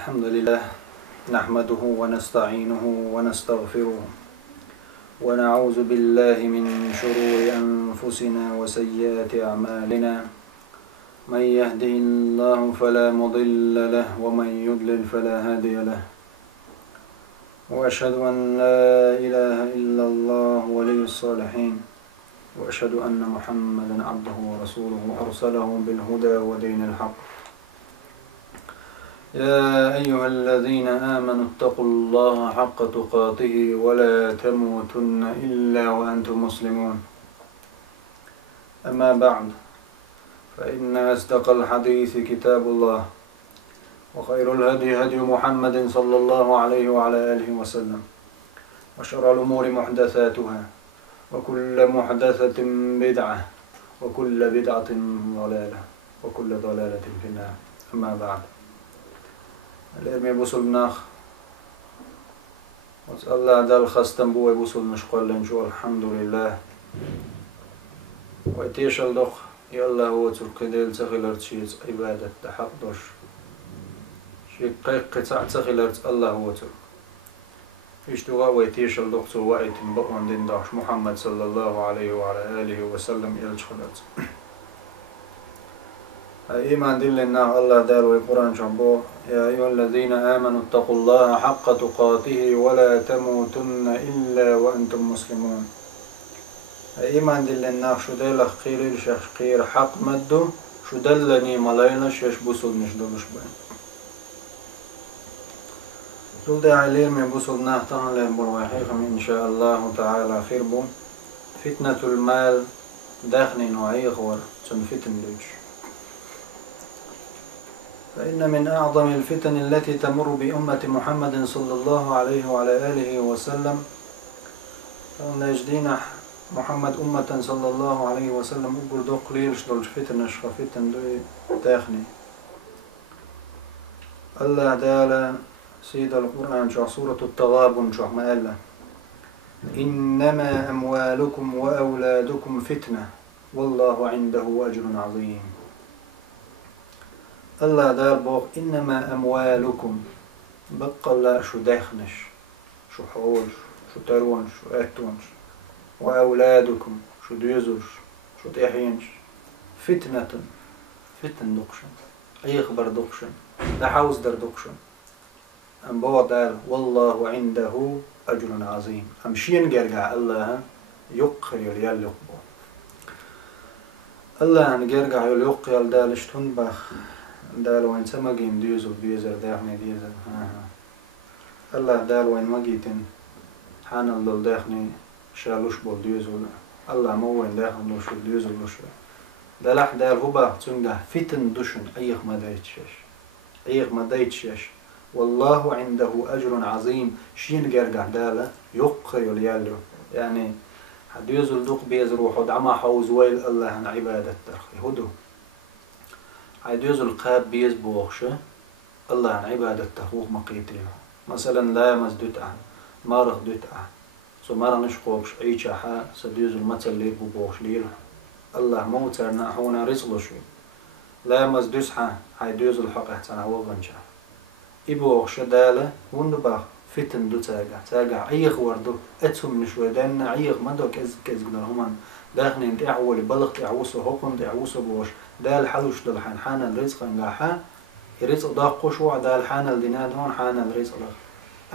الحمد لله نحمده ونستعينه ونستغفره ونعوذ بالله من شرور أنفسنا وسيئات أعمالنا من يهده الله فلا مضل له ومن يضلل فلا هادي له وأشهد أن لا إله إلا الله ولي الصالحين وأشهد أن محمدا عبده ورسوله أرسله بالهدى ودين الحق يا أيها الذين آمنوا اتقوا الله حق تقاته ولا تموتن إلا وأنتم مسلمون أما بعد فإن أصدق الحديث كتاب الله وخير الهدي هدي محمد صلى الله عليه وعلى آله وسلم وشر الأمور محدثاتها وكل محدثة بدعة وكل بدعة ضلالة وكل ضلالة في النار أما بعد الإرمي بوصل ناخ واسأل الله دال خستن بوي بوصل نشقل لنشو الحمد لله ويتيش الدخ يالله هو تركديل تغيلرت شيء عبادة تحق دوش شيء قطع تغيلرت الله هو ترك اشتوا ويتيش الدخ سوائت بقوان دين داش محمد صلى الله عليه وعلى آله وسلم يلش خلرت إيمان دلنا الله دار والقرآن شنبوه يا أيها الذين آمنوا اتقوا الله حق تقاته ولا تموتن إلا وأنتم مسلمون إيمان دلنا شو دل خير الشيخ خير حق مدو شو دلني ملاينا شيش بوصل نشدوش بين دول ده عليل من بوصل نهتان لهم بالوحيكم إن شاء الله تعالى خير بو فتنة المال داخل نوعي غور فتن دوش فإن من أعظم الفتن التي تمر بأمة محمد صلى الله عليه وعلى آله وسلم نجدين محمد أمة صلى الله عليه وسلم أقول دو قليل شدول فتن فتن دو تاخني الله تعالى سيد القرآن شو سورة التغابن شو ما قال إنما أموالكم وأولادكم فتنة والله عنده أجر عظيم الله دار بوق إنما أموالكم بقى الله شو داخنش شو حوش شو ترونش شو أتونش وأولادكم شو ديزوش شو تيحينش فتنة فتن دقشن أي خبر دقشن دا حوز در دقشن أم بوع دار والله عنده أجر عظيم أمشين جرجع الله يقر يليال يقبو الله نجرجع يليال دالش تنبخ دال وين سماجين ديزو بيزر داخني ديزر الله دال وين ماجيتن حان الله داخني شالوش بول ديزو الله مو وين داخل لوش ديزو لوش دلح دال هبا تنجح فتن دشن أيخ ما دايتشش أيخ ما دايتشش والله عنده أجر عظيم شين جرجع داله يقر يليالو يعني حديزو الدق بيزر وحد عما حوز ويل الله عن عبادة ترخي هدو عيدوز القاب بيز بوغشة الله عن عبادة تخوخ مقيتيه مثلا لا مزدوت عن مارخ دوت عن سو مارا نشقوبش عيشا حا سديوز المثل لير بوغش لير الله موترنا حونا رزق شوي لا مزدوس حا عيدوز الحق احتنا وغنشا إبوغشة دالة وندباخ فتن دو تاقع عيخ وردو اتهم نشوي دانا عيخ مدو كز قدر همان داخل انت اعولي بلغت اعوصو حكم اعوصو بوش دال حلوش دل حان الرزق نجاحا الرزق ده قشوع دال حان الديناد هون حان الرزق ده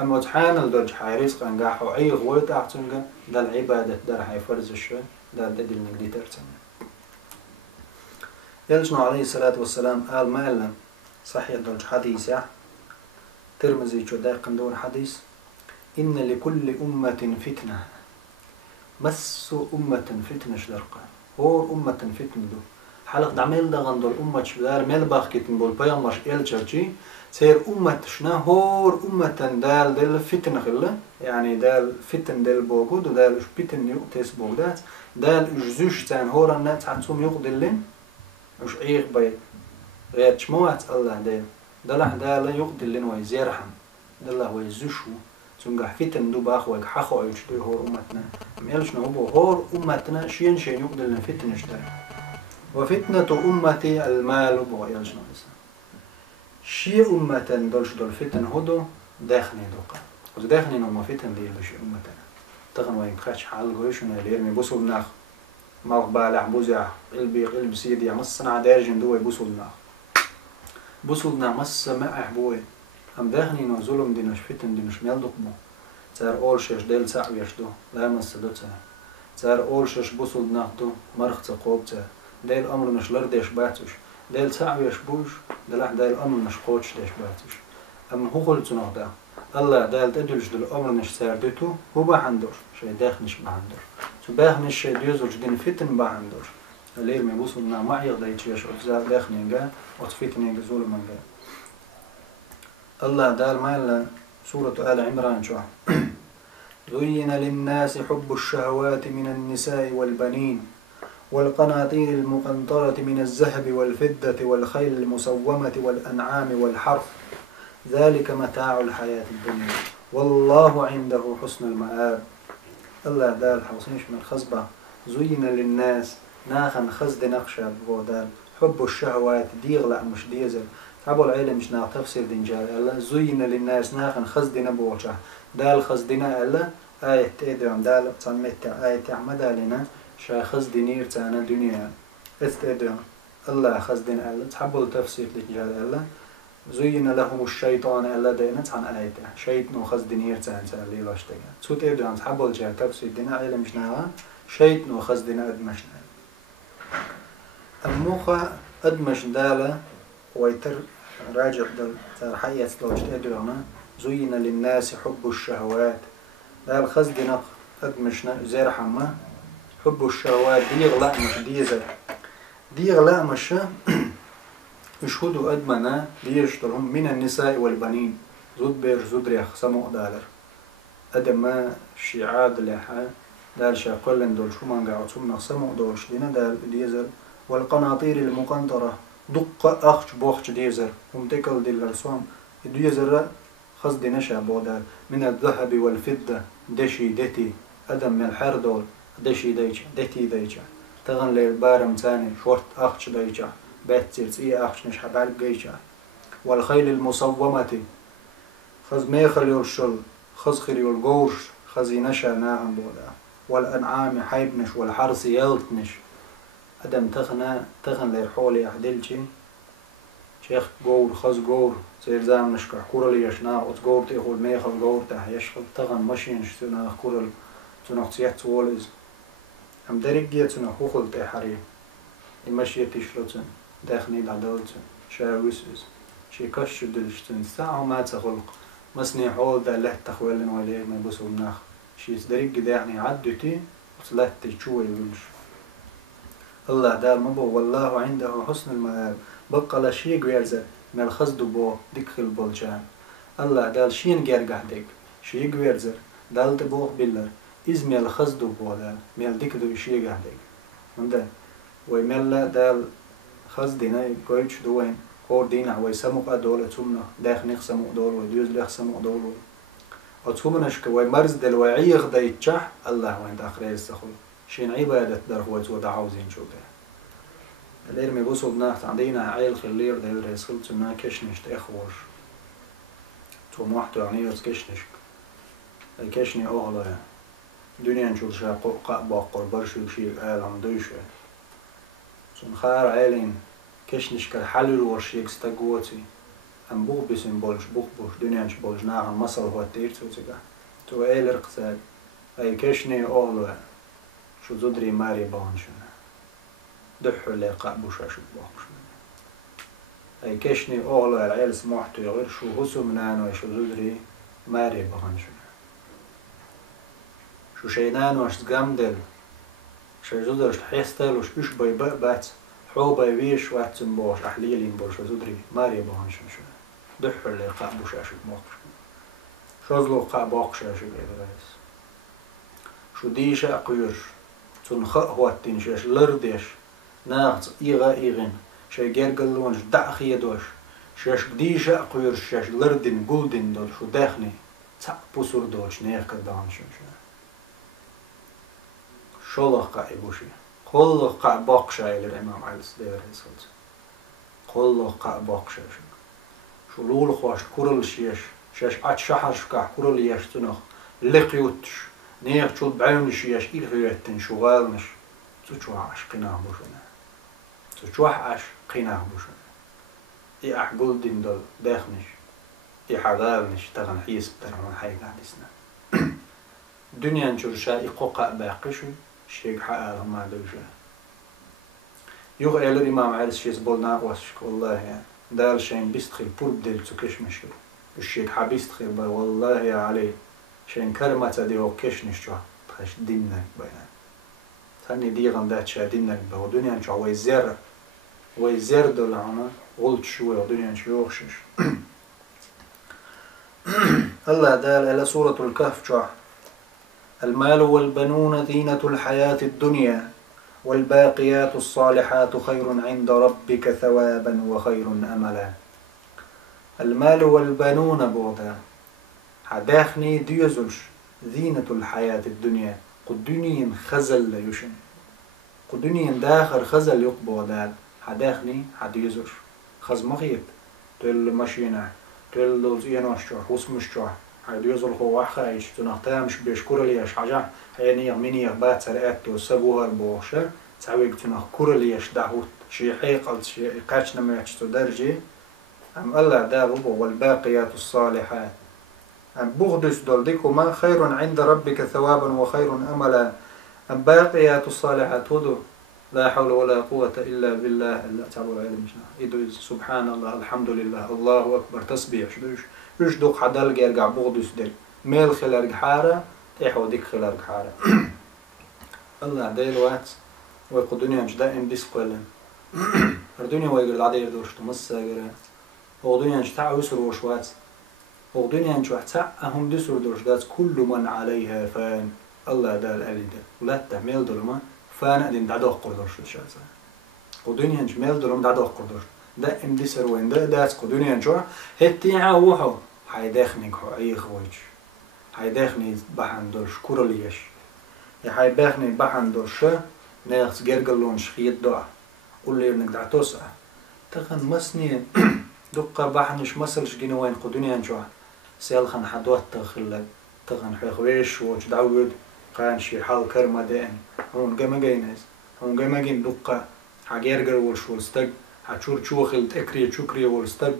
أما حان الدرج حي رزق نجاح وأي غويت أحسنجا دال عبادة در حي فرز الشيء دال دل نقدي ترسم يلجنا عليه الصلاة والسلام قال ما إلا صحيح درج حديث يا ترمزي شو داق ندور حديث إن لكل أمة فتنة بس أمة فتنة شدرقة هو أمة فتنة دو حلق دعمل ده غندور أمة شبدار مل باخ كتن بول بيامش إل شرشي سير أمة شنا هور أمة دال فتنة خلا يعني دال فتن دال بوجود ودال فتن يقتس بوجدات دال جزوش تان هور الناس عندهم يقدلين مش عيق بيت غير شموات الله دال يقدلين ويزيرحم دالله ويزوشو سنجح فتن دو باخ ويك حخو يشتري هور أمتنا ميلش نهبو هور أمتنا شين يقدلين فتن يشتري وفتنة أمتي المال بغيرش ناقص شي أمة دولش دول فتن هدو داخني دوقا وداخني نوما فتن دي دوش أمتنا تغن وين بخاتش حال قويشنا اللي يرمي بوصل ناخ مالغ بالع بوزع البيق البسيدي مصنع دارجن دوي بوصل ناخ بوصلنا مس ما أحبوي هم داخني نو ظلم دي نش فتن دي نش ميل دقمو تار أول شش ديل ساعة يشدو لا مسدو تار أول شش بوصل ناخدو مرخ تقوب ديل أمر نش لرديش باتوش ديل ساعة يشبوش دلح ديل أمر نش قوتش ديش باتوش أما هو قلت نهدا الله ديل تدلش دل أمر نش ساردتو هو بحندور شي داخنش بحندور تو باخنش شي ديوزوش دين فتن بحندور الليل ما بوصلنا ما يقدر يتشيش أجزاء داخنين جا وتفتنين جزول من جا الله دال مالا سورة آل عمران شو زين للناس حب الشهوات من النساء والبنين والقناطير المقنطرة من الذهب والفضة والخيل المسومة والأنعام والحرث ذلك متاع الحياة الدنيا والله عنده حسن المآب الله دال حوصنش من الخصبة زين للناس ناخن خزد نقشة بودال حب الشهوات ديغلا مش ديزل تعبوا العيلة مش ناق تفسير دينجال الله زين للناس ناخن خزد نبوشة دال خزدنا الله آية تيدوم دال تصمت آية أحمد علينا شا خزد نير تانا دنيا استيدوم الله خزدنا الله تعبوا التفسير دينجال الله زين لهم الشيطان الله دينت عن آيته شيطان خزد نير تانا اللي لاشتغل سوت إيدوم تعبوا الجال تفسير دينا عيلة مش ناقا شيطان خزدنا أدمشنا الموخة أدمش دالة ويتر راجع دل حية لوجت أدونا زين للناس حب الشهوات دال خزدنا أدمشنا زير حما حب الشهوات ديغ لا مش ديزل ديغ لا مش يشهدوا أدمنا ليشترهم من النساء والبنين زود بير زود ريخ سمو دالر أدما شعاد لحا دال شاقلن دول شو من قاعد سمنا سمو دولش دينا دال ديزل والقناطير المقنطرة دق أخش بوخش ديزر ومتكل دي الرسوم ديزر خصد نشا بودال من الذهب والفضة دشي دتي أدم من الحر دول دشي ديجا دتي ديجا تغن للبارم تاني شورت أخش ديجا بيت تيرتي أخش نش حبال جيجا والخيل المصومة خز ميخل يرشل خز خير يلقوش خزي نشا ناهم بودا والأنعام حيبنش والحرس يلتنش أدم تغن ليرحولي أحدلشي شيخ جور خز جور سير زام نشكح كورل يشنا أت جور تأخذ ميخل جور تح يشخل تغن ماشين شتنا كورل تنقطيات تولز هم دريق جيتنا خوخل تحري المشي تشلتن داخني العدالتن شاوسوس شي كش دلشتن ساعة ما تخلق مسني حول ده له تخويلن وليه ما يبصوا الناخ شي دريق داعني عدتي وصلت تشوي يقولش الله دار مبو والله عنده حسن المآب بقى لا شيء غيرزه من الخزد بو دخل بولجان الله دال شين غير قحدك شيء غيرزه دال تبوخ بالله إزمي الخزد بو دال ميل دكدو شيء قحدك من ده ويملا دال خزدنا قويش دوين قور دينا ويسمق دولة ثمنا داخ نخسمق دول وديوز لخسمق دول وتومنش كوي مرز دل وعيغ دايتشح الله وين داخل يستخل شين عبادة در هو تودا عاوزين شو ده الإرمي بوصل ناخت عندنا عيل خلير ده يدرس خلت إنها كشنش تأخوش تو محتو يعني كشنش الكشني أغلى دنيا نشوف شاقو قاب قربرش وشيء قال عم دوشه سون خار عيلين كشنش كالحلل ورشيك استقوتي أم بوخ بسم بولش بوخ دنيا نش بولش ناعم مصر هو تيرتو تجا تو عيل رقصاد أي كشني أغلى شو زدري ماري بانشنا دحو اللي قابوش عشو بانشنا أي كشني أغلى العيل سموحتو يغير شو هسو منانو شو زدري ماري بانشنا شو شينان واش تقامدل شو زدرش حيستل وش إيش باي بات حو باي ويش واحد سنبوش أحليلين بوش زدري ماري بانشنا شو دحو اللي قابوش عشو بانشنا شو زلو قابوش عشو بانشنا شو ديش أقيرش تنخ هواتين شاش لردش ناخت إيغن شاي جرجلونش دعخي دوش شاش ديش أقيرش شاش لردن جولدن دول شو داخني تاق بوسور دوش نيخ كدان شو شولخ قايبوشي قولخ قايبوق شاي للإمام علي الصديق رسولت قولخ قايبوق شاي شو لول خواش كورل شيش شاش عاد شحر شكاح كورل يشتنخ لقيوتش نيخ شو بعين شيش إل هيتن شو غالنش تشوح قناه بوشنا تشوح قناه بوشنا إي أحقول دين دول داخنش إي حغالنش تغن حيس بترمون حي قاعدسنا دنيا نشرشا إي قوقع باقشو شيق حقا ما دوشا يوغ إلى الإمام عرس شيز بولنا واسشك والله يعني دار شين بيستخيل بور بديل تسوكش مشيرو الشيخ حبيستخيل با والله يا علي شين كرمة دي وكش نشجع تخش دينك بينا ثاني ديغن دات شا دينك با ودنيا نشجع ويزر دولعنا غلط شوي ودنيا نشجوخشش الله دال إلى سورة الكهف جاء المال والبنون زينة الحياة الدنيا والباقيات الصالحات خير عند ربك ثوابا وخير أملا المال والبنون بوضع حداخني ديزلش زينة الحياة الدنيا قدنين خزل ليشن قدنين داخر خزل يقبو دال حداخني حديزلش خز مغيب تل مشينا تل دوز ينوشجوح وسمشجوح حديزل هو وحايش تنختامش بيشكر ليش حاجة هيني مني بات سرقت وسبوها البوشة تعويق تنخكر ليش دعوت شي حيقل شي قاشنا ما يحشتو درجي أم الله دابو والباقيات الصالحات أم بغدس دول ديكما خير عند ربك ثوابا وخير أملا أم باقيات الصالحات هدو لا حول ولا قوة إلا بالله إلا تعبوا العلم إدو سبحان الله الحمد لله الله أكبر تسبيح إيش دوق حدال جرجع بغدس دل ميل خلال حارة تيحو ديك خلال حارة الله ديل وات ويقدنيا مش دائم بيسقلن الدنيا ويقول العدير دوش تمسا جرا وقدنيا مش تعو يسر وشوات وقدنيا مش وحتع أهم دسر دوش دات كل من عليها فان الله دال أليدا ولا تعمل دلما فان أدين دعوه قردوش الشاسع قدنيا مش ميل دلما دعوه قردوش دائم دسر وين دات قدنيا مش هتي عوحو حيداخنك هو أي خويج حيداخني بحن دولش كورليش يا حيداخني بحن دولش ناس جرجلونش خيط دوا قول لي إنك دعتوسع تخن مسني دقة بحنش مسلش جنوين قدنيا نشوح سيالخن حدوات تخلق تخن حيخويش وش دعود قان شي حال كرمة دائم هون جما جيناز هون جما جين دقة حجرجر والشولستج حشور شوخل تكري شكري والستج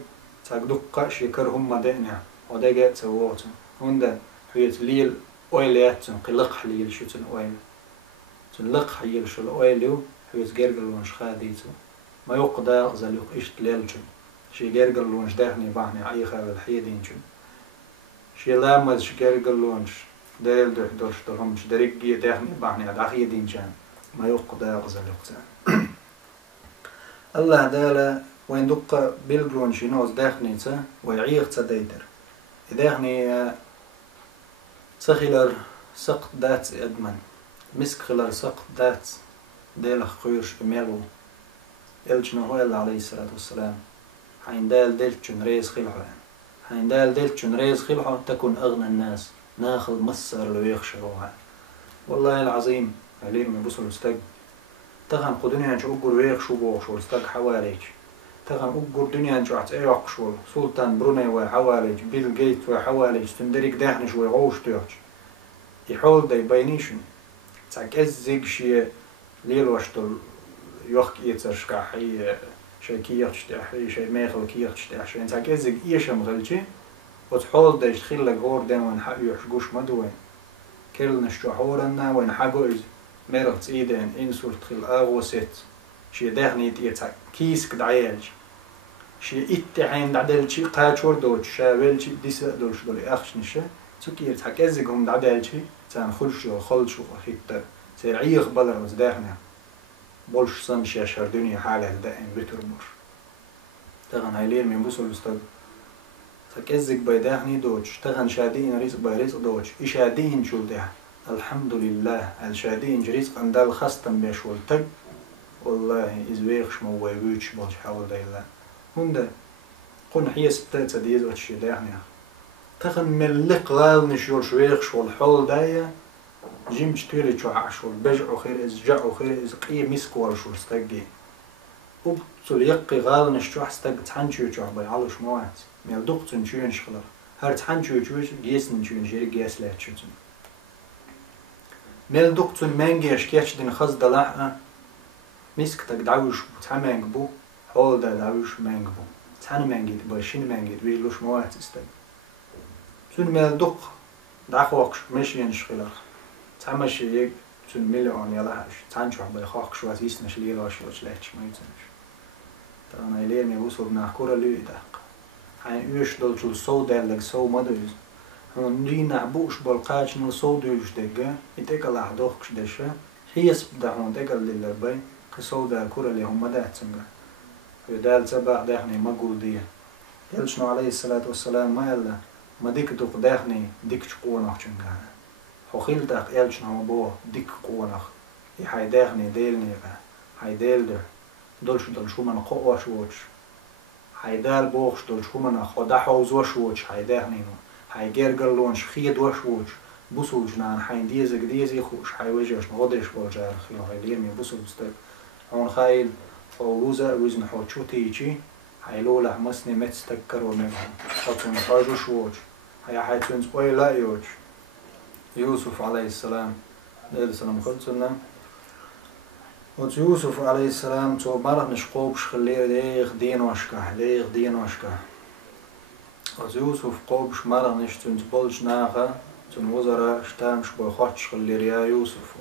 تاك دقة شي كرهم مدائنها وده جات سووتن هون ده حيت ليل أويلات قلق حليل شو تن أويل تنلق حيل شو الأويلو حيت جرجر ونش خاديتو ما يقدر غزل يقيش تلالجن شي جرجر ونش داخني بعني أي خير الحيدين جن شي لامز شي جرجر ونش دال دوح دوش دهم شدريك جي داخني بعني عداخي دين جان ما يقدر غزل يقتان الله دالا وين دقة بيلجرون شي نوز داخني تا ويعيق تديدر داخني سخيلر سقط دات أدمن مسك خلال سقط دات ديل خيرش بميلو إلجنا هو الله عليه الصلاة والسلام حين دال دلتشن ريز خلحه حين دال دلتشن ريز خلحه تكون أغنى الناس ناخذ مصر لو يخشروها والله العظيم عليهم يبصوا الاستج تغن قدنيا انش أقول ويخشوا بوشوا الاستج حواليج تغن أقول دنيا انش عت أيقشوا سلطان بروني وحواليج بيل جيت وحواليج تندرك داخنش ويغوش تيوش يحول دا يبينيشن تاك أزيج شيء ليل واشتل يوخك يترشكا حي شيء كيرتشتاح شيء ماخل كيرتشتاح شيء تاك أزيج إيشم غلجي وتحول دا يشتخيل لك غور دين وين حق يحجوش مدوين كل نشجحورنا وين حقو إز مرت إيدين إنسور تخيل أغوسيت شي داخني تيتاك كيسك دعيالج شي إتحين دعدل شي قاتشور دوش شاول شي ديسا دوش دولي أخش نشا تكير تاك أزيج هم دعدل شي تان خلشو خلشو خيطر سير عيخ بلر وز داخنا بولش سنشي أشهر دنيا حالة دائم بترمر تغن هايلير من بوصل بستد تكزك بيداهني دوش تغن شادين رزق برزق دوش إشادين شو ده الحمد لله الشادين رزق عند الخستم بيشول تج والله إزويخش مو ويبوش بوش حاول دايلا هندا قن حيس بتاعت ديز وش داهني تغن ملق لال نشول شويخش والحول دايا جيمش تيري شو عشول بجع خير إز جع خير إز قية مسك والشول استجي وبتل يقي غالن شو حستق تحنشو شو بيعلوش موات ميل دقتن شون شخلر هر تحنشو شو جيسن شون جير جيس لا تشوتن ميل دقتن مانجيش كيش دين خز دلعه مسكتك دعوش تحمانج بو حول دا دعوش مانج بو تحن مانجيت باشين مانجيت ويلوش موات استق سون ميل دق دعخوقش مش ينشخلر تحمش يك سون مليون يلاش تحنشو بيخاق شو اسيسنش ليلاش وش لاتش ما يتنش أنا إلين يوصل ناكورا ليدق حين يش دول صو دالك صو مدوز هون دي نعبوش بالقاش نو صو دوش دقة يتكل أحدوخش دشة هي سبدا هون تكل للربي كصو دال كورا اللي هم مدات سنجا يدال سبع داخني ما قول ديه يلشنو عليه الصلاة والسلام ما يلا ما ديك دوق داخني ديك قوة نخشنجا خخيل داق يلشنو ما بو ديك قوة نخ يحي داخني ديلني هاي ديل ده دول شو من قوة شوش هيدال بوخش دول شو من خدا حوز وشوش هيداه نينو هيجرجل لونش خيد وشوش بوسوج نان حين ديزي خوش هيوجهش نغدش بالجار خيو هيليمي بوسوج استك هون خايل فوزا وزن حوشو تيجي هيلولا مسني متستكر ومنهم حطون خاجو شوش هي حيتونز لا يوش يوسف عليه السلام عليه السلام خلصنا وت يوسف عليه السلام تو مرة نشقوبش خليه ليغ دين واشكا وت يوسف قوبش مرة نشتون تبولش ناغا تون وزراء شتامش بوخاتش خلي ريا يوسف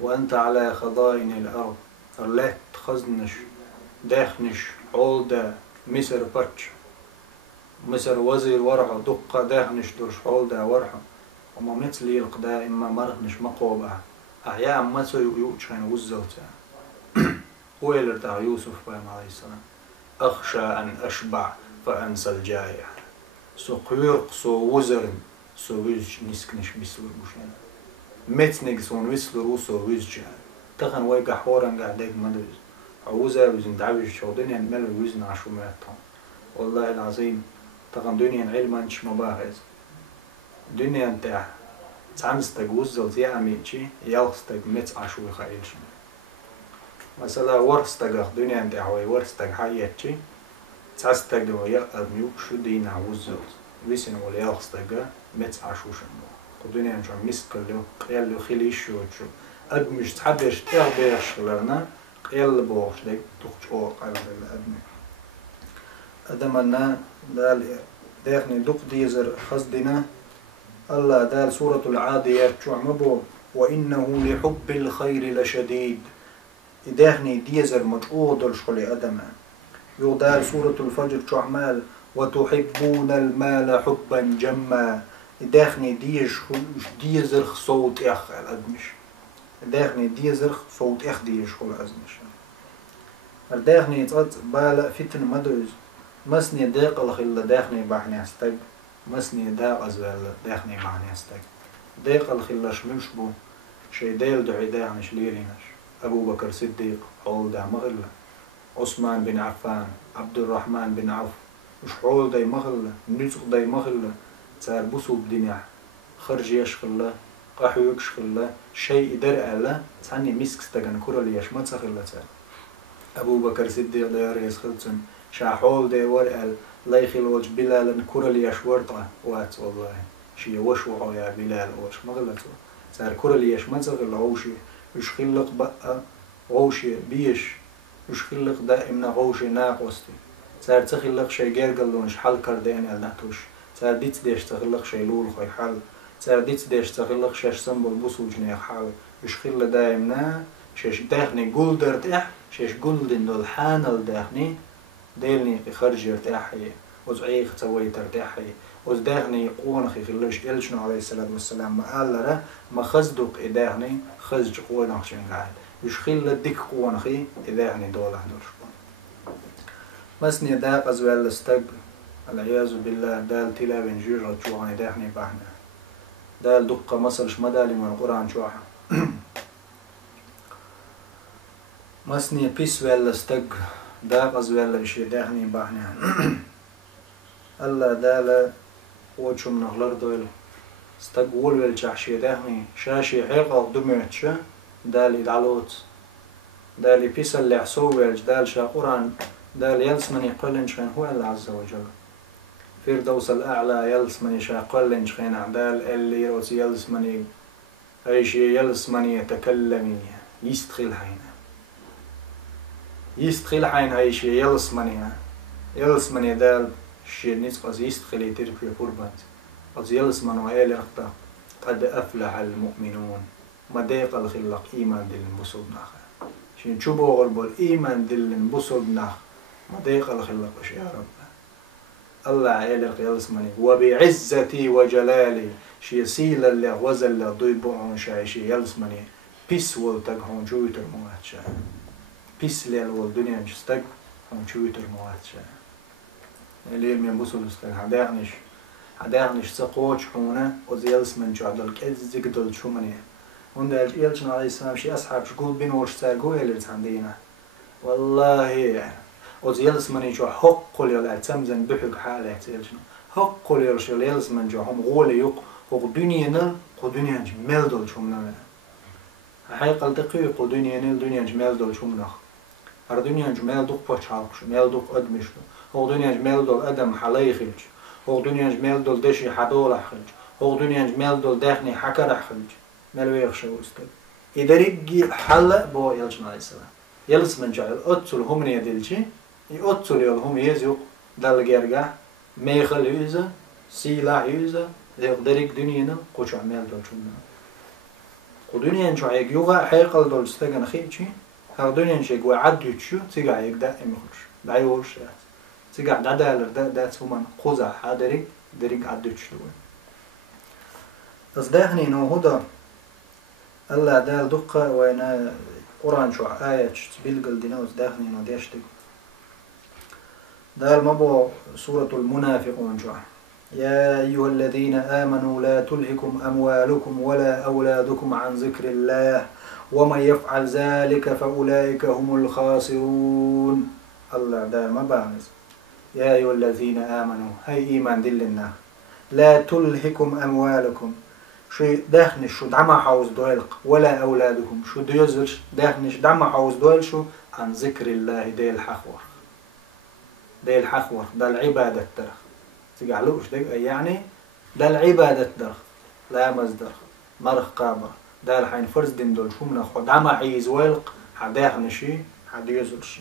وأنت على خضائن الأرض الله تخزنش داخنش عولدا مصر باتش مصر وزير ورحة دقة داخنش درش عولدا ورحة وما مثلي القداء إما مرغنش مقوبة أحياء ما سوي يوتشين وزوتا هو اللي يوسف عليه السلام أخشى أن أشبع فأنسى الجائع سو قيرق سو وزرن سو ويج نسكنش بيسلور بوشين متنك سون ويسلور سو ويج تخن ويقع حورن قاعدك مدرس عوزة وزن دعوش شو دنيا ملو وزن عشو ماتهم والله العظيم تخن دنيا علما انش مباغز دنيا انتاح تعمستك وزلت يعميتشي يالستك مت عشو خايلش مثلا ورستك دنيا انت عوي ورستك حياتشي تعستك دو يقب ميوكشو دينا وزلت ويسن ولا يالستك مت عشو شنو قدنيا انشو مسكلو قيلو خليشو تشو أدمش تحبش تغبيرش لرنا قيل بوغش ديك تخشو قيل الأدمي أدمنا دال داخني دوق ديزر خصدنا الله دال سورة العاديات شو عمبو وإنه لحب الخير لشديد داخني ديزر مجهود شغلي أدمه يودال سورة الفجر شو عمال وتحبون المال حبا جما داخني ديزر صوت إخ الأدمش داخني ديزر صوت إخ ديش خل أزمش داخني تقط بالا فتن مدرز مسني داق الخل داخني بحني استج مسني داق أزال داخني بحني استج داق الخل شمش بو شي ديل دعي داخني شليرينش أبو بكر صديق حول دا مغلة عثمان بن عفان عبد الرحمن بن عوف مش حول دا مغلة نزق دا مغلة صار بوسو بدنيا خرج يشخله قحو يكشخله شيء درء له تعني مسك استجن كورل يش ما تسخله صار أبو بكر صديق دا رئيس خلصن شاحول دا ورقل لا يخل وجه بلال كورل يش ورطة وات والله شي وشو يا بلال وش مغلة صار كورل يش ما تسخله وشي يشخلق بقى غوشي بيش يشخلق دائما غوشي ناقوستي صار تخلق شي جرجلونش حل كردين الناتوش صار ديت ديش تخلق شي لول خوي حل صار ديت ديش تخلق شيش سمبل بوسوج نيخ حاول يشخل دائما شيش داخني قول درتاح شيش قول دول حانل داخني ديلني خرج يرتاحي وزعيخ تسوي ترتاحي وزداخني قونخي خلوش إلشنو عليه الصلاة والسلام ما قال له ما خزدق إداخني خزج قونخ شنقاعد يشخل ديك قونخي إداخني دولة دولش مسني داق أزوال استق العياذ بالله دال تلا بن جيرة شوغن إداخني بحنا دال دقة مصلش مدالي من القرآن شوحا مسني بيس وال استق داق أزوال إشي إداخني بحنا الله دال وشو من غلر دويل استقول والجحشي داخني شاشي حيقة دمعتش دال إدعلوت دال بيس اللي عصوج دال شا قرآن دال يلسمني قلنشين هو الله عز وجل. فردوس الأعلى يلسمني شا قلنشين دال اللي يروس يلسمني أي شيء يلسمني يتكلمي يستخيل حين يستخيل حين أي شيء يلسمني دال شيء نسقز يستخيل يترك في قربات قد يلسمن وهي لرقتا قد أفلح المؤمنون مديق الخلق إيمان دل بصد ناخ شين شبو غربو إيمان دل بصد ناخ مديق الخلق وش يا رب الله عيلق يلسمني وبعزتي وجلالي شي سيل اللي وزل اللي ضيبوعون شي يلسمني بيس والتقهون جويتر موات شا بيس ليل والدنيا جستق هون جويتر موات شا اللي من بصد استق هداغنش سقوش حونا وزيلسمن جعدل كزيك دل شو منيه وندا يلجن عليه السلام شي أصحاب شقول بينوش سارقوه اللي تندينا والله يعني وزيلسمن جو حق اللي تمزن بحق حاله يلجن حق اللي يلسمن جو هم غولي يق وقدنيا نل قدنيا جمال دول شو منه حقيقة الدقيق قدنيا نل دنيا جمال دول شو منه الدنيا جمال دوق بشعرش جمال دوق أدمش وقدنيا جمال دول أدم حلي خلج وقدنيا جمال دول دشي حدول خلج وقدنيا جمال دول داخني حكر خلج مالو يخشوا استد إذا رجي حل بو يلجن عليه السلام يلسمن جعل أتصل هم يدلشي يأتصل يلهم يزيق دل جرجع ميخل يوزا سيلا يوزا يقدرك دنيانا قوش عمال دول شونا ودنيا نشو عيق يوغا حيقل دول استجن خيتشي هر دنيا نشيق وعد يتشو تيجا عيق دائم يخش بعيوش تيجا دادالر دا تسومان قوزا حادرك دريق عد يتشو أصدقني إنه هذا الله دال دقة وأنا قرآن شو آية تبيل ديناوس داخني إنه ديشتك دال مبو سورة المنافقون شو يا أيها الذين آمنوا لا تلهكم أموالكم ولا أولادكم عن ذكر الله ومن يفعل ذلك فأولئك هم الخاسرون الله دال ما بانز يا أيها الذين آمنوا هاي إيمان دلنا لا تلهكم أموالكم شو داخنش شو دعما حوز دوالق ولا أولادكم شو ديوزلش داخنش دعما حوز دوال شو عن ذكر الله دي الحخور دي الحخور ده العبادة درخ تقعلوش يعني ده العبادة درخ لا مصدر مرخ قابر ده الحين فرز دين دول شو منخو دعما حيز والق حداخنشي حديوزلشي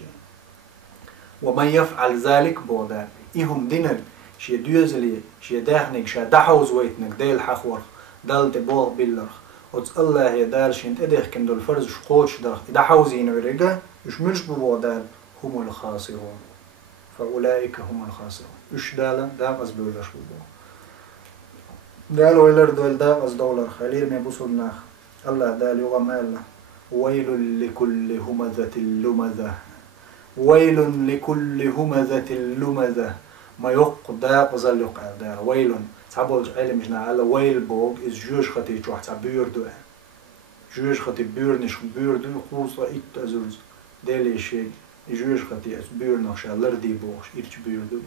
ومن يفعل ذلك بودا إيهم دينك شي ديوزلي شي داخنك شي دحوز ويتنك دي الحخور دال تبوغ بالله وتس الله يدال شنت إدخ كندول فرز شقوش درخ إذا حوزين ورقة يشملش ببو دال هم الخاسرون فأولئك هم الخاسرون إيش دالا داقز بيولش ببو دال ويلر دول داقز دولار خليل ميبوسو الناخ الله دال يغم الله ويل لكل همزة لمزة ويل لكل همزة لمزة ما يق داقز اللقاء دال ويل تعبولج علم جنا على ويل بوغ إز جوش خطي جوح تعبيردو جوش خطي بيرنش بيردو خوصة إت أزوز دالي شيء جوش خطي أز بيرنش لردي بوغش إرش بيردو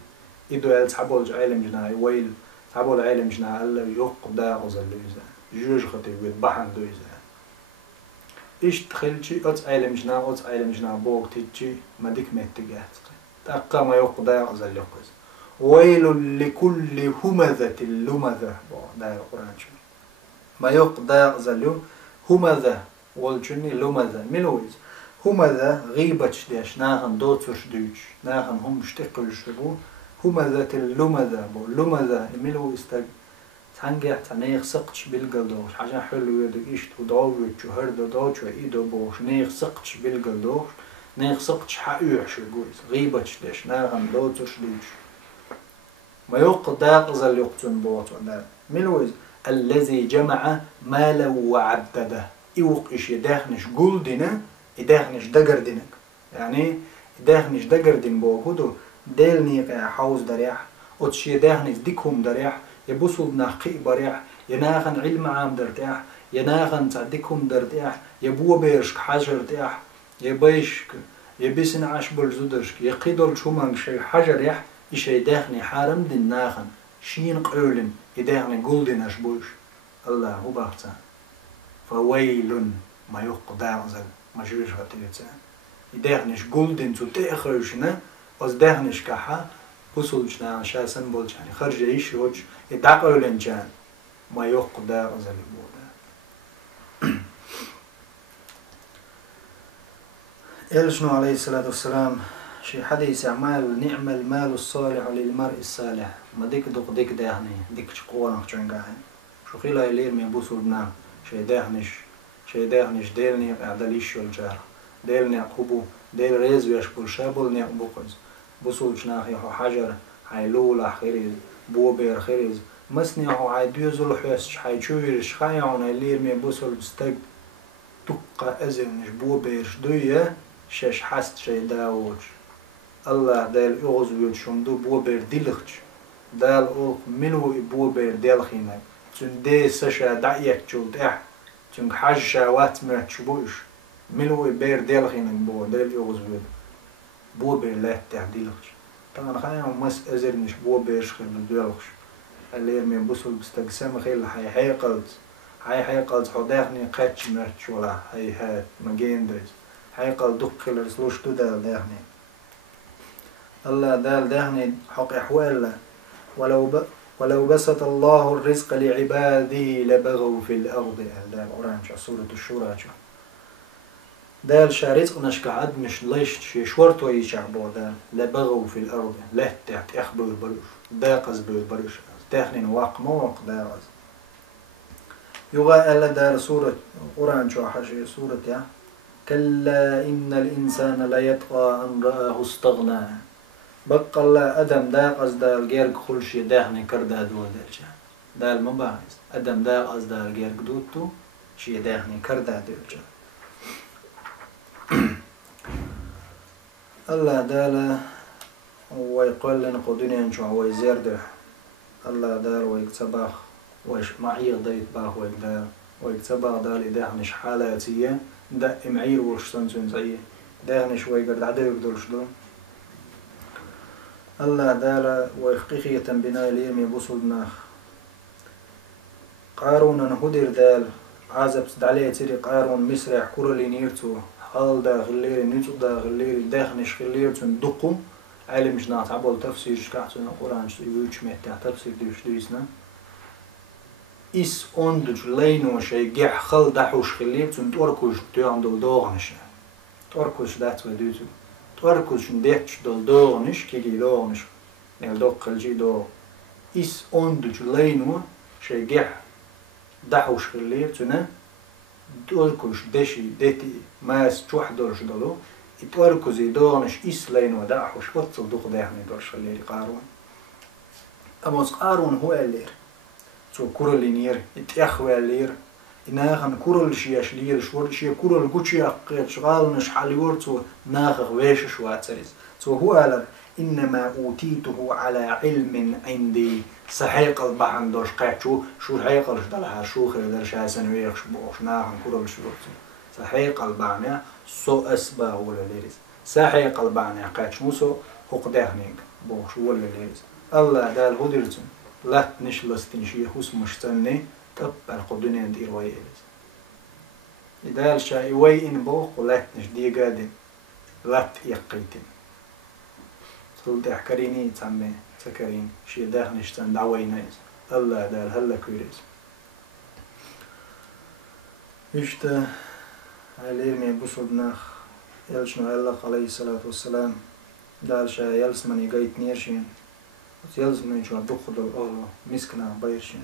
إدو أل تعبولج علم جنا ويل تعبول علم جنا على يق داغز اللوزة جوش خطي بيتبحن دوزة إيش تخلشي أت علم جنا بوغ تيجي ما ديك ما تجاه تأقى ما يق داغز اللوزة ويل لكل همزة لمزة ده القرآن شو ما يقدر زلوا همزة والجني لمزة ملويز همزة غيبتش ديش ناهن دوتش دوش ناهن هم شتقل شبو همزة اللمزة بو لمزة ملويز تج تنجح تنيخ سقش بالقلدوش عشان حلو يدك إيش تداوي شو هرد داوش وإيده بوش نيخ سقش بالقلدوش نيخ سقش حقيح شو جوز غيبتش ديش ناهن دوتش دوش ما يقدر زل يقتن بوت ولا ملوز الذي جمع مالا وعدده يوق إيش يداخنش قول دينا يداخنش دقر دينك يعني يداخنش دقر دين بوجوده ديل نيقع حوز دريح أتش يداخنش ديكهم دريح يبوسوا نحقي بريح يناخن علم عام درتاح يناخن تعديكهم درتاح يبو بيرشك حجر تاح يبيشك يبسن عش بالزدرشك يقيدل شو من شيء حجر يح إيش يداخني حرم دين ناخن شين قولن يداخني قولدن أشبوش الله هو بحثان فويل ما يقدر زل ما جوش غتيتان يدهنش جولدن تو تأخرشنا از دهنش كحا بوصلشنا شاسن بولشان خرج يش روج يدعقلن جان ما يقدر أزل بودا إلشنو عليه الصلاة والسلام شي حديث أعمال نعم المال الصالح للمرء الصالح ما ديك دوق ديك دهني ديك شقوة نخشون قاعد شو خيلا يلير من بوصل بنا شي دهنش ديلني أعدليش الجار ديلني عقبو ديل ريز ويشبول شابول نيق بوقز بوصل شناخي حجر هاي لولا خيريز بوبير خيريز مسني هاي ديوزل حيس هاي شويرش خايعون يلير من بوصل بستق دقة أزلنش بوبيرش دوية شش حست شي داوج الله دال يغزو يشمدو بوبير ديلخش دال أوق منو بوبير ديلخينك تون دي سشا دعيك جولد تون حاج شاوات مرت شبوش منو بير ديلخينك بو دال يغزو بوبير لا تعديلخش طبعا خايم مس أزرنش بوبيرش خير ديلخش اللي يرمي بوصل بستقسم خيل هاي قلت حداخني قاتش مرت شولا هاي هات مجين دريس هاي قل دقل رسلوش تو دال داخني الله دال داخني حق أحوال ولو بسط الله الرزق لعباده لبغوا في الأرض دال أورانج سورة الشورى دال شارزق نشك عد مش ليش شورتو يشعبو دال لبغوا في الأرض لا تحت أخبر بروش داقز بروش داخني واق موق داقز يغا ألا دال سورة أورانج حشي سورة يا كلا إن الإنسان لا يطغى أن رآه استغنى بقى الله أدم داقز دال جيرك خلشي داهني كردا دو دالجا دال مباعز أدم داقز دال جيرك دوتو شي داهني كردا دالجا الله دال ويقول لنا قدني أنشو هو يزيرده الله دال ويكتباخ ويش معي ضيط باخ ويقدر ويكتباخ دال داهنش حالاتية دا معير وش سنسون زيه داهن شوي قرد عدو يقدرش دون الله دالا ويحقيقية بنا ليرمي بوصل ناخ قارون نهدر دال عازب دعليه تري قارون مسرح كورلي نيرتو حال داخل ليري نيتو داخل ليري داخنش خليرتو ندقو علم جنات عبول تفسير شكاعتو القرآن يوش مهتع تفسير ديوش دويسنا إس أندج لينو شيء جح خل دحوش خليت ونتوركوش تياندل دوغنش توركوش دات وديتو توركوش نديتش دل دوغنش كيجي دوغنش نل دوغ خلجي دوغ إس أندج لينو شيء جح دحوش خليت ونا توركوش دشي دتي ماس تروح دورش دلو توركوزي دوغنش إس لينو دحوش وتصل دوغ دحني دورش خليري قارون أموز قارون هو اللير سو كورل لينير يتأخوى لير إناخن كورل شياش لير شور شيا كورل قوتشي أقيت شغال نش حليور سو ناخغ ويش شواتسريس سو هو قال إنما أوتيته على علم عندي صحيق البحن دوش قاعد شو حيق الش دلها شو خير درش هاسن ويخش بوش ناخن كورل شورت صحيق البحن سو أسبا ولا ليريس صحيق البحن قاعد شو سو هقدهنيك بوش ولا ليريس الله دال هدرتن لا نشلستن شيء حس مشتني تب القدنين دير ويلز إذا الشيء وين بوق ولا نشدي قادم لا يقيتن صلت أحكريني تسمى سكرين شيء ده نشتن دعوينايز الله دال هلا كويرز إشتا عليرمي بوصدناخ يلشنا الله عليه الصلاة والسلام دال شيء يلسمني قيت نيرشين يلزم يجوا دق دل مسكنا بايرشين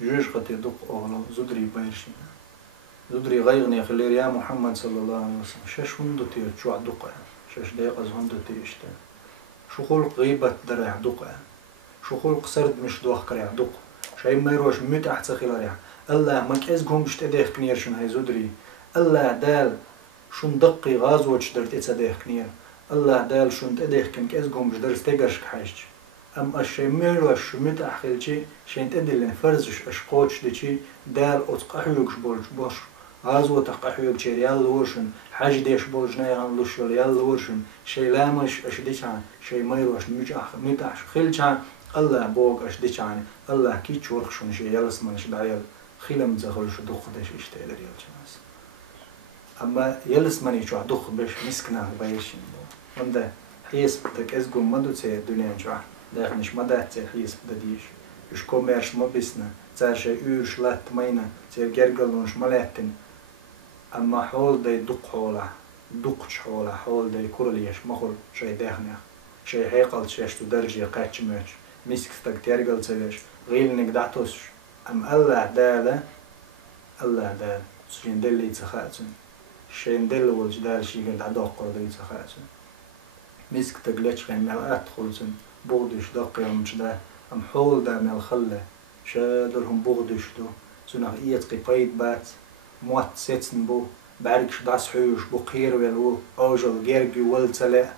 جوش قد يدق أغلى زدري بايرشين زدري غيرني خلير يا محمد صلى الله عليه وسلم شش هندو تير شو دقة شش دقيقة هندو تيشتا شو خلق غيبة درع دقة شو خلق سرد مش دوخ كرع دق شيء ما يروش ميت أحسن خلاريح الله ما كأزقهم مش تديخ كنيرشين هاي زدري الله دال شون دقي غازوش درت إتسديخ كنير الله دال شنت أديخ كن كأزقهم بدرس تجرش كحاجة أم الشيء ميرو الشميت أحخل شيء شين تدلين فرزش أشقوش دشي دال أتقحيوكش بولش باش غازو تقحيوك شيء يال ورشن حاج ديش بولش نيان لوش يال ورشن شيء لامش أشديش عن شيء ميرو أش ميج أخ ميت أش خلش عن الله بوق أشديش عن الله كي تشورخشون شيء يالس منش دعيل خيلم زغلش دخدش إشتهي دريال جناس أما يلس مني شو عدوخ بيش مسكنا بايشين وندا حيس بدك أزقوم مدو تسي الدنيا جوا داخنش مدات تسي حيس بدديش يش كوميرش مبسنا تساشا يورش لات مينا تسي جرقلونش ملاتن أما حول داي دق حوله دقش حوله حول داي كورليش مخل شي داخنيخ شي هيقل شيش تدرجي قاتش ماتش مسكتك تيرقل تسيش غيلنك دعتوش أم الله دالا الله دالا شين دل يتخاتن شين دل والجدال شي قد عدوق قرد يتخاتن مسكتك ليش غين مال أدخلتن بغدش دق يوم جدا أم حول دا مال خلة شادرهم بغدش دو سنغ إيتقي بايد بات موات سيتن بو باركش داس حوش بو قير ويلو أوجل جيرجي والتلا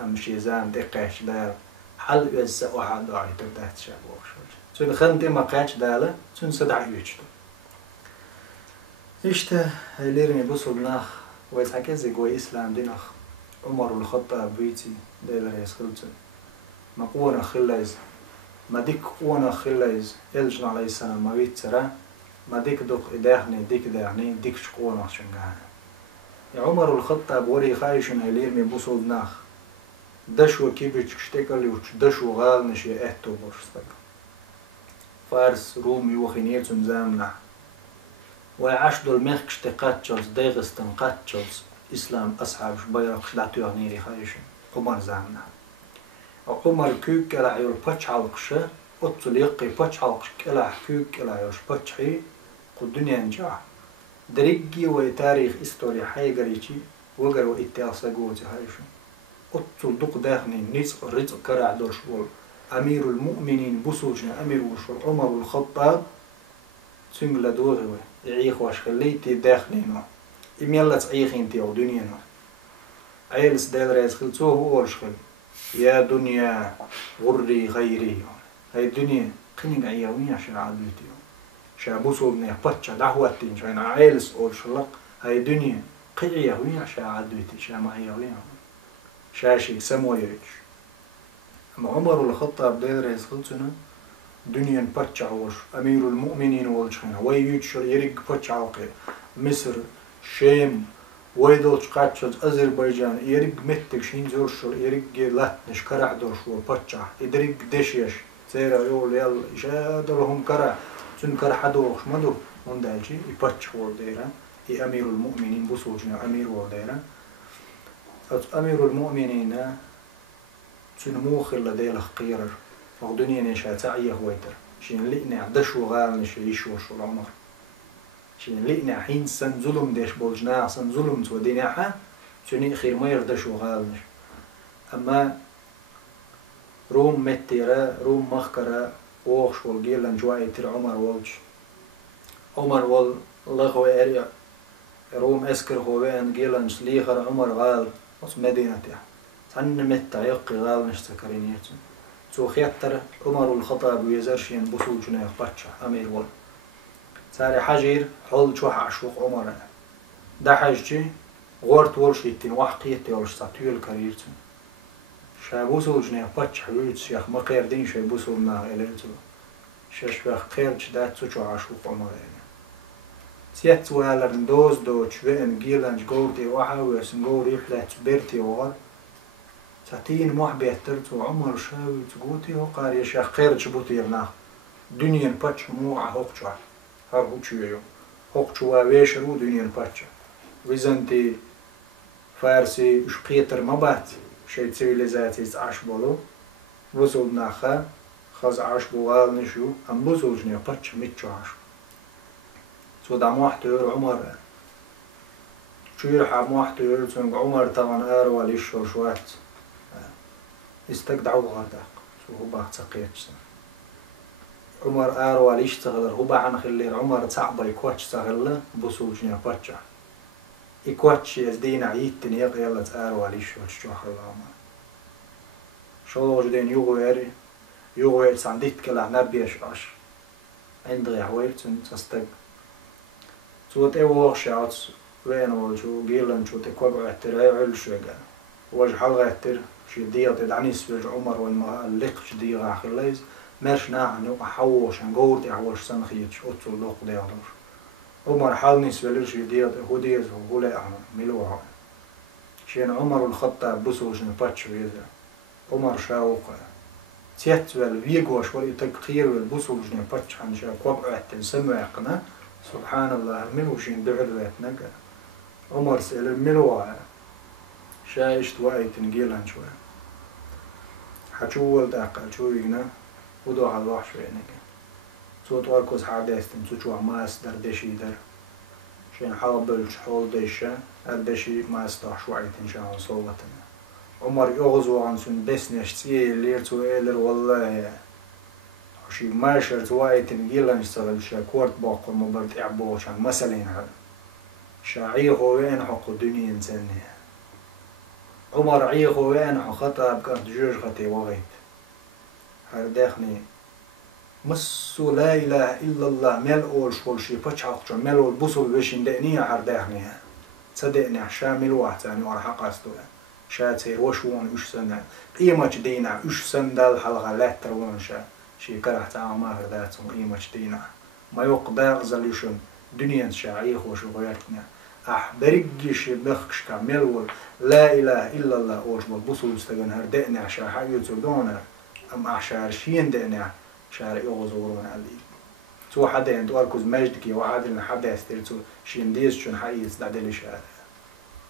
أم شيزان دقاش دال حل يزا وحد عيتو دات شابوش سن خنتي ما قاش دالا سن صدع يوجدو إشتا هيليرني بوصل ناخ ويتحكيزي قوي إسلام دينخ عمر الخطاب بيتي ديل ريس خلتن ما قوانا خلايز ما ديك قوانا خلايز يلجن عليه السلام ما بيت ترى ما ديك دوق إداخني ديك داخني ديك شقوانا شنقانا يا عمر الخطاب وري خايشن هيليرني بوصل ناخ دشو كيبش كشتكل وش دشو غال نشي اهتو برشتك فارس رومي وخينيتون زامنح وعاش دول ميخ كشتقاتشلز ديغستن قاتشلز إسلام أصحاب شبيرق شلاتو يغنيري خايشن عمر زامنح عمر كوك كلا عيول باتش عالقشة أطل يقي باتش عالقش كلا كوك كلا عيوش باتش حي قدنيا نجاح دريقي وتاريخ إستوري حي قريتي وقروا إتياسا قوتي خايشن أطل دق داخني نيس رزق كرع درشول أمير المؤمنين بوسوجنا أمير وشول عمر الخطاب سنجلا دوغي يعيخ واش خليتي داخلي نو إميلا تعيخ انتي أو دنيا نو عيلس دايل ريز خلتوه هو الشخل يا دنيا غري غيري هاي الدنيا قنين عيوية شا عدوتي شا بوسوجنا باتشا دعواتين شا عيلس أول شلق هاي الدنيا قيعيوية شا عدوتي شا معيوية شاشي سمويرج أما عمر الخطاب دايل ريز خلتنا دنيا باتشا وش أمير المؤمنين والشخنا ويوتشر يرق باتشا وقي مصر شام ويدولش قاتشز أذربيجان يرق متك شين زورشر يرق لاتنش كرع دورشور باتشا يدرق دشيش سيرا يقول يلا شادرهم كرع سن كرع حدوخش مدو وندالشي يباتش والديرا أمير المؤمنين بوسوجنا أمير والديرا أمير المؤمنين سنموخ اللي ديلخ قيرر وغدنيا نشا تعيه ويتر شين لقنا عدشو غال نشيش وشو العمر شين لقنا حين سن ظلم ديش بولجنا سن ظلم توديناحا شني خير ما يردشو غال نش أما روم متيرا روم مخكرا ووخش والجيلان جوايتر عمر والج عمر وال لغوي أريا روم أسكر هوين جيلان سليخر عمر غال وس مدينتها سن متى يقي غال نشتكرينيتن سو خيتر عمر الخطاب ويزرشين بوصول جناح باتشا أمير ول ساري حجير حول شوح عشوق عمر ده حجي غورت ورشيتين وحقيتي ورش ساتيول كاريرتن شابوصول جناح باتشا حبيت شيخ ما قيردين شي بوصول ناغ إليتو شاش باخ قيرج دات سوچو عشوق عمر سيت والر ندوز دوش وين جيلانج جورتي وحاوي سنجوري حلات بيرتي وغر ساتين موح بيهترت وعمر شاوي تقوتي وقار يا شيخ خير جبوتي يرناخ دنيا باتش موعة هوقشوا هر هوقشوا هوقشوا ويشرو دنيا باتش ويزنتي فارسي شقيتر مبات شي تسويليزاتي عاش بولو وصل ناخا خاز عاش بوال نشو ام بوزول جنيا باتش ميتشو عاش سو دا موح تور عمر شو يرحى موح تور عمر طبعا ار وليشو شوات استقدعوا غرداق شو هو باق تقيتش عمر آر وليش تغلر هو باعن خلير عمر صعبة يكواتش تغلر بوسوجني باتشا يكواتش يزدين عيتن يلا آر وليش وشو خلا عمر شو جدين يغويري يغوير سانديت كلا نبيش عش عند غيويرتن تستق صوت ايوغش عطس وين وشو جيلن شو تكوغو احتراي علشو يقال وجه حلقة احتر شي ديات دعنيس وجه عمر والما اللقش ديغا خليز ماش ناعني وحوش نقول دي حوش سنخيتش أطول لوق ديالور عمر حالنيس ولرش ديت هوديز ولا أحنا ملوها شين عمر الخطاب بسوش نباتش ويزا عمر شاوقة تيت والفيجوش والتقطير والبسوش نباتش عن شا قبعة سمعقنا سبحان الله ملوشين دعوة نجا عمر سأل ملوها شايشت وايت نجيلان شوية حشول داقل شو يجنا ودو على الوحش وينك صوت وركوز حادثتن تشوع ماس دردشي در شين حابل شحول ديشة الدشي ماس تح شوية شان صوتنا عمر يغزو عن سن بسنش تيه ليرتو إيلر والله وشي ماشر توايت نجيلان اشتغل شا كورت باقر مبرد إعبوش عن مسلين هذا شاعيه وين حق الدنيا إنسانية عمر عيه وين حق خطأ بكات جوج خطي وغيت هرداخني مسو لا إله إلا الله مال أول شغل شي بتشعط مال أول بوصل بشين دقنية هرداخني صدقني شامل واحد يعني ورحق أستوى شاتير وشوان وش سنة قيمة دينا وش سنة دال حلقة لا تروان شي كره تعامل هرداتهم قيمة دينا ما يقدر زليشون دنيا شاعيخ وشغيرتنا برجش بخش كامل لا إله إلا الله أوش ببصل استجن هردقنا عشان حيوتو دونا أم عشان شين دقنا شارع يغزورون عليه تو حدا عند أركز مجدك وعاد لنا حدا يسترتو شين ديز شون حيز دعدل شارع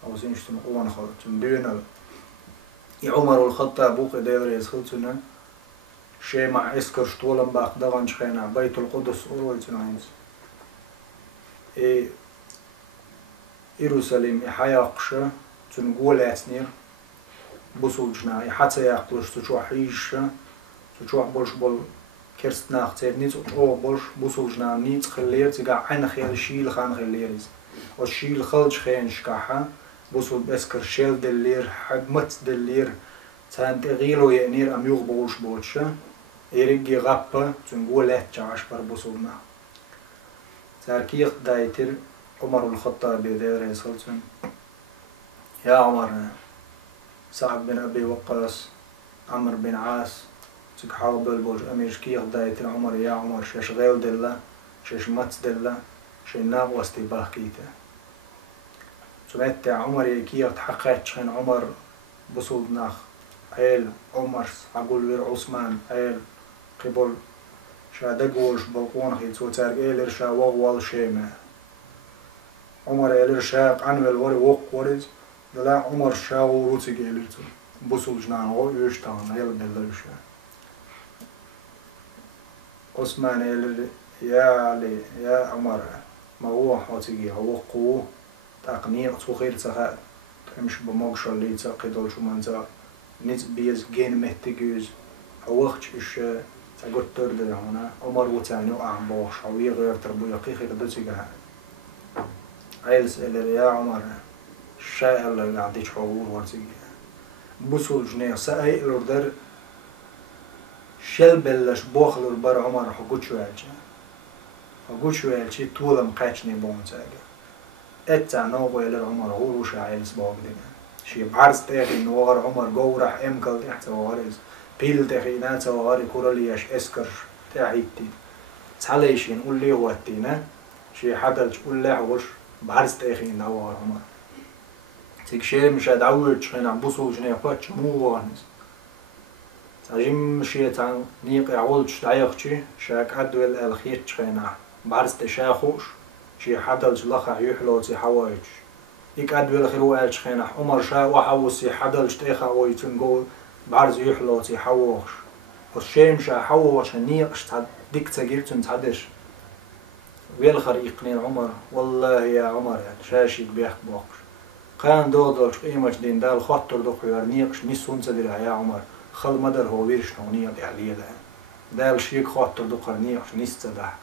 أو زينشتون قوان خلطون دينا عمر الخطاب بوق داير يسخلتنا شيء مع إسكر شطولا باقدغن شخينا بيت القدس أولويتناينز يروساليم يحياقشة تنقول أسنير بوصولجنا حتى يقلش تشوح حيشة تشوح بولش بول كرست ناختير نيت أو بولش بوصولجنا نيت خلير تقع عين خيال شيل خان خليرز والشيل خلج خين شكاحة بوصول بسكر شيل دلير حجمت دلير تان تغيلو يأنير أم يغبوش بوتشة يرجي غابة تنقول أتجاش بر بوصولنا تركيق دايتر عمر الخطاب داير يسخلتون يا عمر سعد بن أبي وقاص عمرو بن عاص تكحاو بالبوج أمير كيخ دايتر عمر يا عمر شاش غيل دلا شاش مات دلا شيناغ واستباح كيتا سمعت عمر يكيخ تحققت شين عمر بصول ناخ عيل عمر عقول وير عثمان عيل قبل شادقوش بلقون خيتو تارق إيلر شا وغوال شيما عمر إيلر شا عنوال وري وق ورز دلا عمر شا وروتيق إيلر تو بصول جنان غو يشتان هيل بلر شا عثمان إيلر يا علي يا عمر ما هو حوتيقي هو قوه تقنيق تو خير تخاء تمش بموقش اللي تقيدول شو منزا نيت بيز جين مهتجوز هوختش إيش تقول ترد هنا عمر وتاني وأعم بوش حوي غير تربوي قيخي قدوتي جها عيلس إلى يا عمر الشاي اللي قاعديش حوور ورتي بوصل جنيه سأي الأردر شل بلش بوخل البر عمر حقوق شو هالشي طول مقاتشني بون تاجا اتع نوبو إلى عمر هو وش عيلس باقدنا شي بعرض تاخي نوغر عمر جورح إمكال تحت وغارز بيل تاخي ناس وغاري كورلياش إسكر تاعيتي تعليشين قول لي هو التينا شي حدلش قول لي وش بعرض تاخي نوغر عمر تيك شي مش هدعوش خينا بوصو جنيه باتش مو وانس تاجم مشي تان نيق يعولش دعيقشي شاك أدول الخيت خينا بعرض تشاخوش شي حدلش لخا يحلو تي حوايج إيك أدول خيرو ألش خينا عمر شا وحوسي حدلش تيخا ويتنقول بعرض يحلو تي حووش والشيم شا حووش نيقش ديك تجيرتن تعدش ويلخر يقنين عمر والله يا عمر شاشي بيحك بوقش كان دودلش قيمش دين دال خطر دقيار نيقش نسون تدري يا عمر خل مدر هو ويرش نونيق عليه دال شيك خطر دقر نيقش نستدح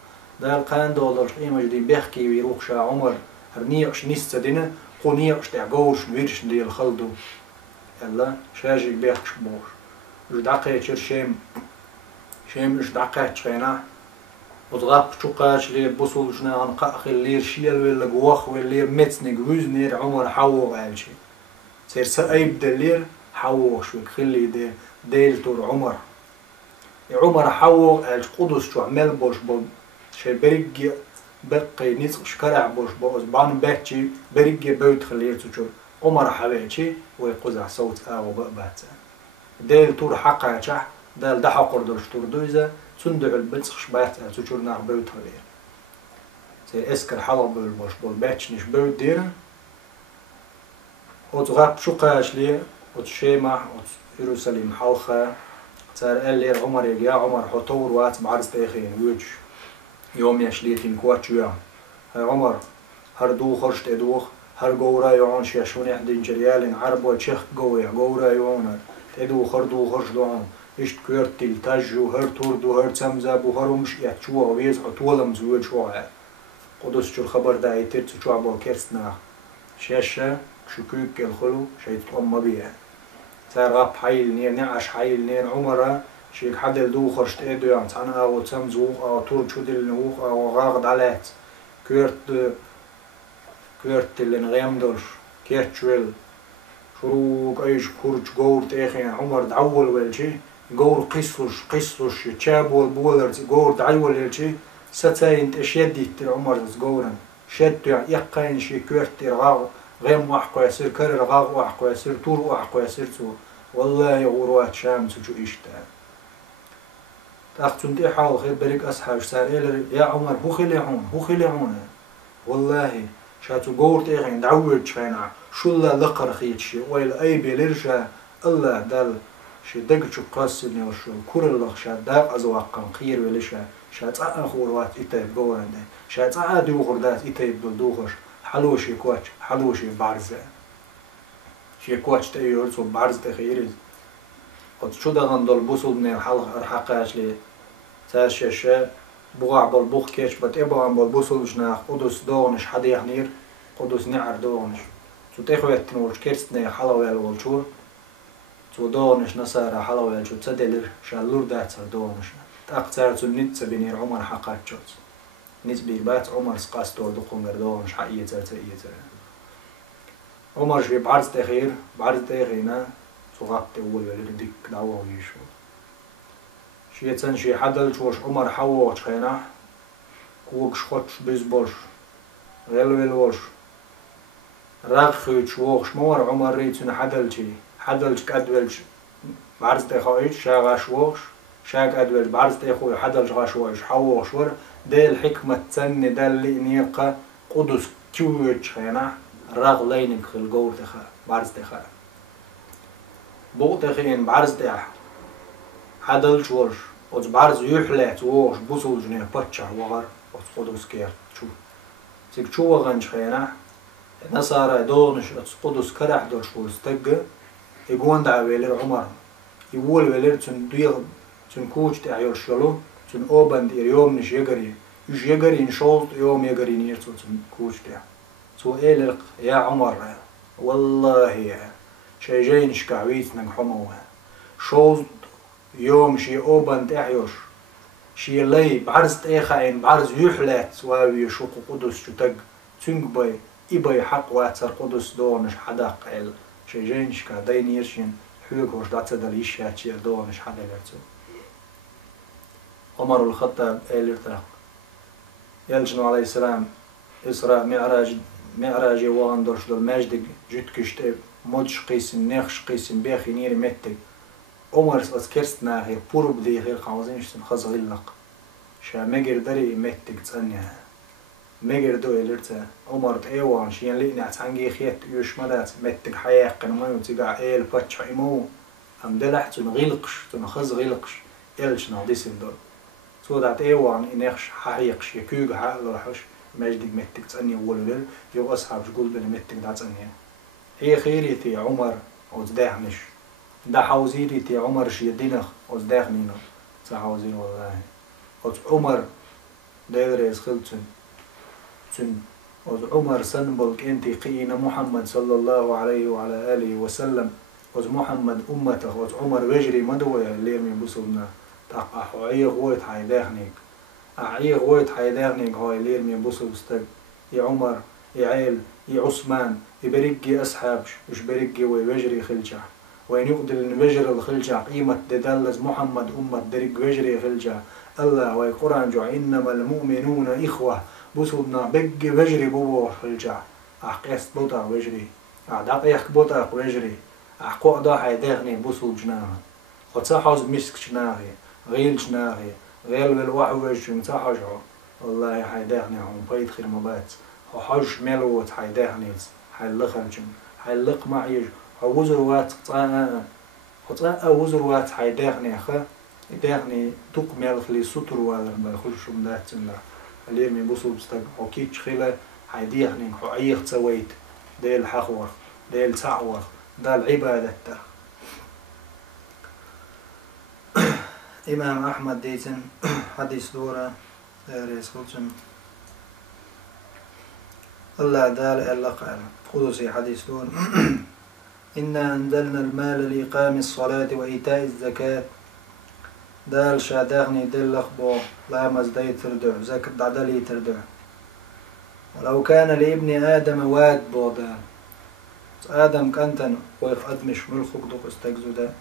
دال كان دودلش قيمش دين بيحكي ويروح شا عمر هرنيقش نستدينه قو نيقش تعقوش ويرش ديال خلدو يلا شاجي بيحكش بوش مش دقيت شيم مش دقيت شينا وضغط شقاش لي بوصل جنا نقاخ اللي شيل ولا قواخ ولا متني جوزنير عمر حوغ عالشي سير سايب دلير حوغ شو خلي ديل تور عمر حوغ عالش قدس شو عمل بوش بول شي بريج بقي نيسقش كرع بوش بوز بان باتشي بريجي بيت خلير تشور عمر حبيتشي ويقزع صوت وبقبات ديل تور حقا شح دال دحا قردوش تور دويزة تندع البنسخش بات تشور ناق بيت خلير زي اسكر حلب بوش بول باتش نش بيت دير وتغاب شقاش لي وتشيمح ويروساليم حوخة صار قال لي عمر يا عمر حطور وات بعرس تاخين ويج يوم يشليتين كواتش يا عمر هر دو خرجت ادوخ هر جورا يعون شيشون يحدين جريالين عرب وشيخ جوي جورا يعون تدو خردو خرج دوعون إشت كيرتيل تاجو هر توردو هر تمزاب وهر مش يحتشوا ويز عطولم زوج شوعة قدس شو الخبر دا يترت شو عبو كيرسنا شاشة شكوك الخلو شيت أم بيها صار غاب حيل نير نعش حيل نير عمره شيك حد دو خرجت ادو يعني أنا أو تمزو أو تور شو دل نوخ أو غاغد علات كيرت اللي نغيم دورش كيرت شويل شروق ايش خرج جور تاخي عمر دعول والشي جور قصلش تشاب والبولر جور دعول والشي ستاين اشيدي عمر جورا شد يعني يقين شي كيرت رغاغ غيم واحد يصير كرر رغاغ واحد يصير طول واحد يصير تو والله يغوروات شامس شو ايشتا تاخذ انت حاول خير بريك اصحاب صار يا عمر هو خليعون والله شاتو جور تاخي دعول شينا شو لا لقر خيتشي ويل اي بيلرشا الله دال شي دق شو قاسني وشو كور اللخ شا داق ازواقا خير ولشا شات اخوروات ايتايب جوران ده شات عادي وخردات ايتايب دوخش حلو شي كواتش حلو شي بارزة شي كواتش تايور سو بارز تخيرز قد شو دا غندول بوصل من الحلق ارحقاش لي تاش شاشا بوغع بالبوخ كيش بات ابغى بالبوصل جناح قدس دونش حد يحنير قدس نعر دونش تو تاخو يتنورش كيرستني حلوال والشور تو دونش نصارى حلوال شو تسدلر شالور داتر دونش تاقتار تو نيت بينير عمر حقات شوت نيت بيبات عمر سقاس دور دقون دونش حقية ترتية عمر شي بعرض تخير بعرض تخينا تو غطي اول ولدك دعوة ويشو شي تن شي حدل شوش عمر حووش خينا كوكش خوتش بيزبوش غلوش راخي شوخش مور عمر ريتون حدلش كادولش بعرض تخايش شاغا شوخش شاق أدولش بعرض تخوي حدلش غاشوش حووش ور ديل حكمة تن دل نيقة قدس كيوش خينا راغ لينك خل جور تخا بعرض تخا بوق تخين بعرض تخ حدلش ورش وز بعرض يحلات ووش بوصل جنيه بتشح وغر وز قدس كير شو تيك شو غنش خينا نصارى دونش قدس كرح دوش وستجة يقون دعوة عمر يقول ولر تن ديغ تن كوش تعير شلو تن أوبند يوم نش يجري نشوط يوم يجري نيرتو تن كوش تاع تو إلق يا عمر والله يا شي جاي نشكعويت نجحموها شوط يوم شي أوبند تعيش شي لي بعرز تأخين بعرز يحلات واوي شوق قدس شتج تنج باي إباي حق واتر قدس دونش حدا قيل شي جينش كادين يرشين حيوك وش دات دليش ياتشير دونش حدا لرتو عمر الخطاب إلرتاق يلجنو عليه السلام إسراء معراج وان درش دول ماجدك جوت كشتب مدش قيسن نخش قيسن بيخي نير متك عمر أذكرت ناهي بورب دي غير قوازينش تنخز غلق شا مجر دري متك تسنيها مجر دو إلرتا عمر تأيوان شين لقنا تانجي خيات يوش مدات متك حياق نمو تقع إيل باتش عمو أم دلح تنغلقش تنخز غلقش إلش نهديسن دول تو دات أيوان إنخش حقيقش يكوغ حقل رحش مجدك متك تسني ولول يو أصحاب شقول بني متك دا تسنيها هي خيريتي عمر وزداهنش دا حوزيريتي عمر شيدينخ وزداهنينو تحوزين والله عمر دايريز خلتن تن عمر سنبلك انتي قينا محمد صلى الله عليه وعلى آله وسلم محمد أمته عمر وجري مدوية اللي من بصلنا تقع عيه غويت حيداهنيك عيه غويت حيداهنيك هاي اللي من بصل استج يا عمر يا عيل يا عثمان يبرقي أصحابش مش برقي ويجري خلجة وين يقدر الوجر الخلجة قيمة دلز محمد أمة درج وجري خلجة الله ويقرأن جو إنما المؤمنون إخوة بوسودنا بج وجري بو خلجة أحقست بوتا وجري أعداق يحك بوتا وجري أحقو أدا حيدغني بوسود جناها وتصحوز مسك جناهي غيل جناهي غيل بالوحي وجري متصحوجه والله حيدغني هم بيت خير مبات وحوش ملوت حيدغني حيلخرجن حيلق معيج ووزر وات قطعة وزر وات حيدغني خا يدغني توق ملخلي سطر ولا ما يخلش مداتنا اللي من بوسو بستق وكيتش خلا حيدغني خو أي سويت ديل حخور ديل تعور دال عبادة إمام أحمد ديتن حديث دورة رئيس خلصن الله دال إلا قال قدسي حديث دور إنا أنزلنا المال لإقام الصلاة وإيتاء الزكاة دال شادغني دل لخبو لا مزدي تردع زكاة دعدلي تردع ولو كان لابن آدم واد بودا آدم كانتن ويف أدمش ملخك دوك استجزودا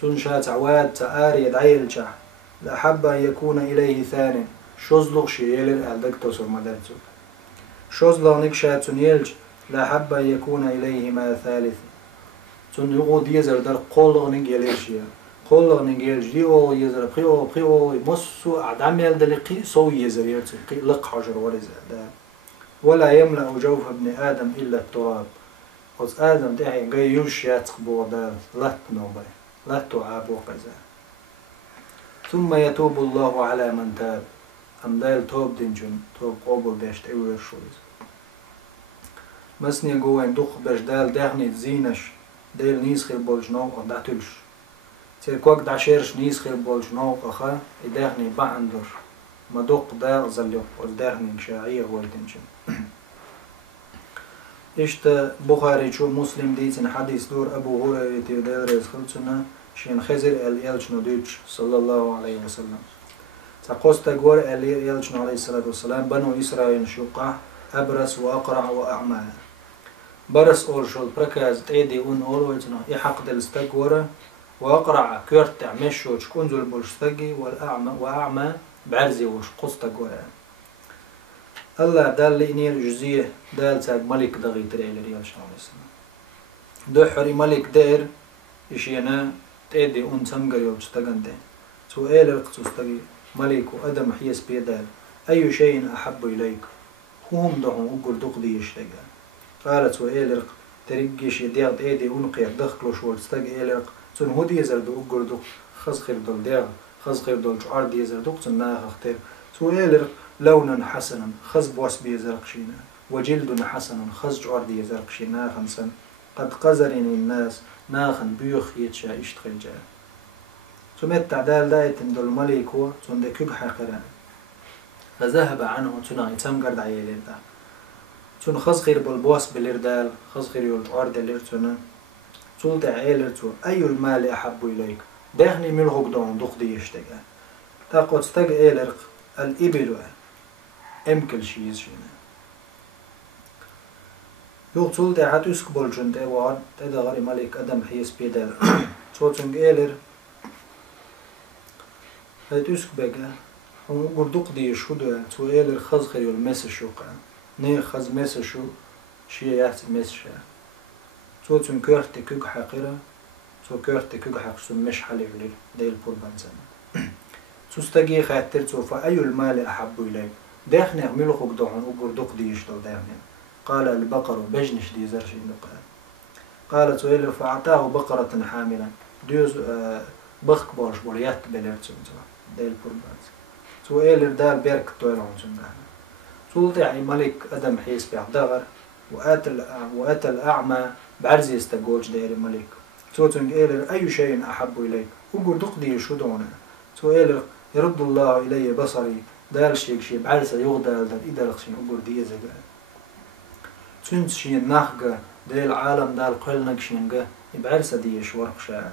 سن شات عواد تآري يدعي الجح لأحب أن يكون إليه ثاني شوزلغ شيالر ألدكتوسر مدرسو شوزلغ نكشات سن يلج لأحب أن يكون إليه ما ثالث سن يغود يزر در قولغ نجيلر شيا قولغ نجيلج دي أو يزر قي أو مصو أعدام يلدلي قي سو يزر يرتل قي لق حجر ورزا ولا يملأ جوف ابن آدم إلا التراب قص آدم تحي جاي يوش يتقبو دار لا تنوبي لا تعابو قزا ثم يتوب الله على من تاب أم دايل توب دينجن توب قبول داشت أول شويز مسني جوين دخ باش دال دهني زينش ديل نيس خير بولجنو ودعتلش تير كوك دعشيرش نيس خير بولجنو أخا يدهني بعندر ما دوق دا زليق ودهني شاعية والدنجن إشتا بخاري شو مسلم ديتن حديث دور أبو هريرة تيردال رئيس خلصنا شين خزر اليالش ندوش صلى الله عليه وسلم تقوست قول اليالش عليه الصلاة والسلام بنو إسرائيل شقة أبرس وأقرع وأعمى برس أول شول بركاز تيدي أون أول ويتنا يحق دلستقورة وأقرع كيرت عمشوش كنزل بولشتقي وأعمى بعرزي وش قستقورة الله دال لإنير جزية دال تاق ملك دغيتر إلى ريال شعر السلام دوحري ملك دير إشينا تأدي أون سمقر يوبستغن دي سؤال القصوستغي ملك أدم حيس بيدال أي شيء أحب إليك هم دهم أقول دقدي يشتغل قالت سؤال تريقش يديغ تأدي أون قير دخلو شوالستغي إليك تون هودي يزرد أقول دق خز خير دول ديغ خز خير دول شعر دي يزرد تناخ اختير سؤال لونا حسنا خز بوس بيزرقشينا وجلد حسنا خز جوردي يزرقشينا خنسن قد قزرني الناس ناخن بيوخ يتشا اشتغل جا سمت تعدال دايت دول مليكو تون كوك حقران فذهب عنه تون يتم قرد عيالين دا تون خز خير بالبوس بالإردال خز خير يولد عرد الإرتونا تولت عيالرتو أي المال أحب إليك داخني ملغوك دون دقدي يشتغل تاقوت استغ إيلرق الإبل أمكل شيء شينا يقتل تحت أسكبول جند وعد تدغري ملك أدم حيس بيدال صوتنج إيلر هيت أسكبجا هم قردوق دي يشهدوا تو إيلر خز خير المس شوقا نه خز مس شو شيء يحس مس شا صوتن كرت كوك حقيرة صو كرت كوك حقسم مش حلي عليه ديل بوربانزان تستجي خاطر سوف أي المال أحب إليك داخن يعملوا خوك دهون وقردوق دي يشتغل داخن قال البقر بجنش دي زرش النقاء قالت سؤال فأعطاه بقرة حاملة ديوز بخك بارش بوليات بلرت سمتوا ديل بوربانز سؤال دال بيرك طويلون سمتوا سلطة يعني ملك أدم حيس بيعدغر وآت الأعمى بعرز يستقولش دير الملك سوتنج إيلر أي شيء أحب إليك وقردوق دي يشهدونه سؤال يرد الله إلي بصري دال شيء بعرسة يغدال دال إدارق شيء أقول دي زجاج تنت شيء نحجة دال عالم دال قلنك شيء بعرسة دي شورق شاع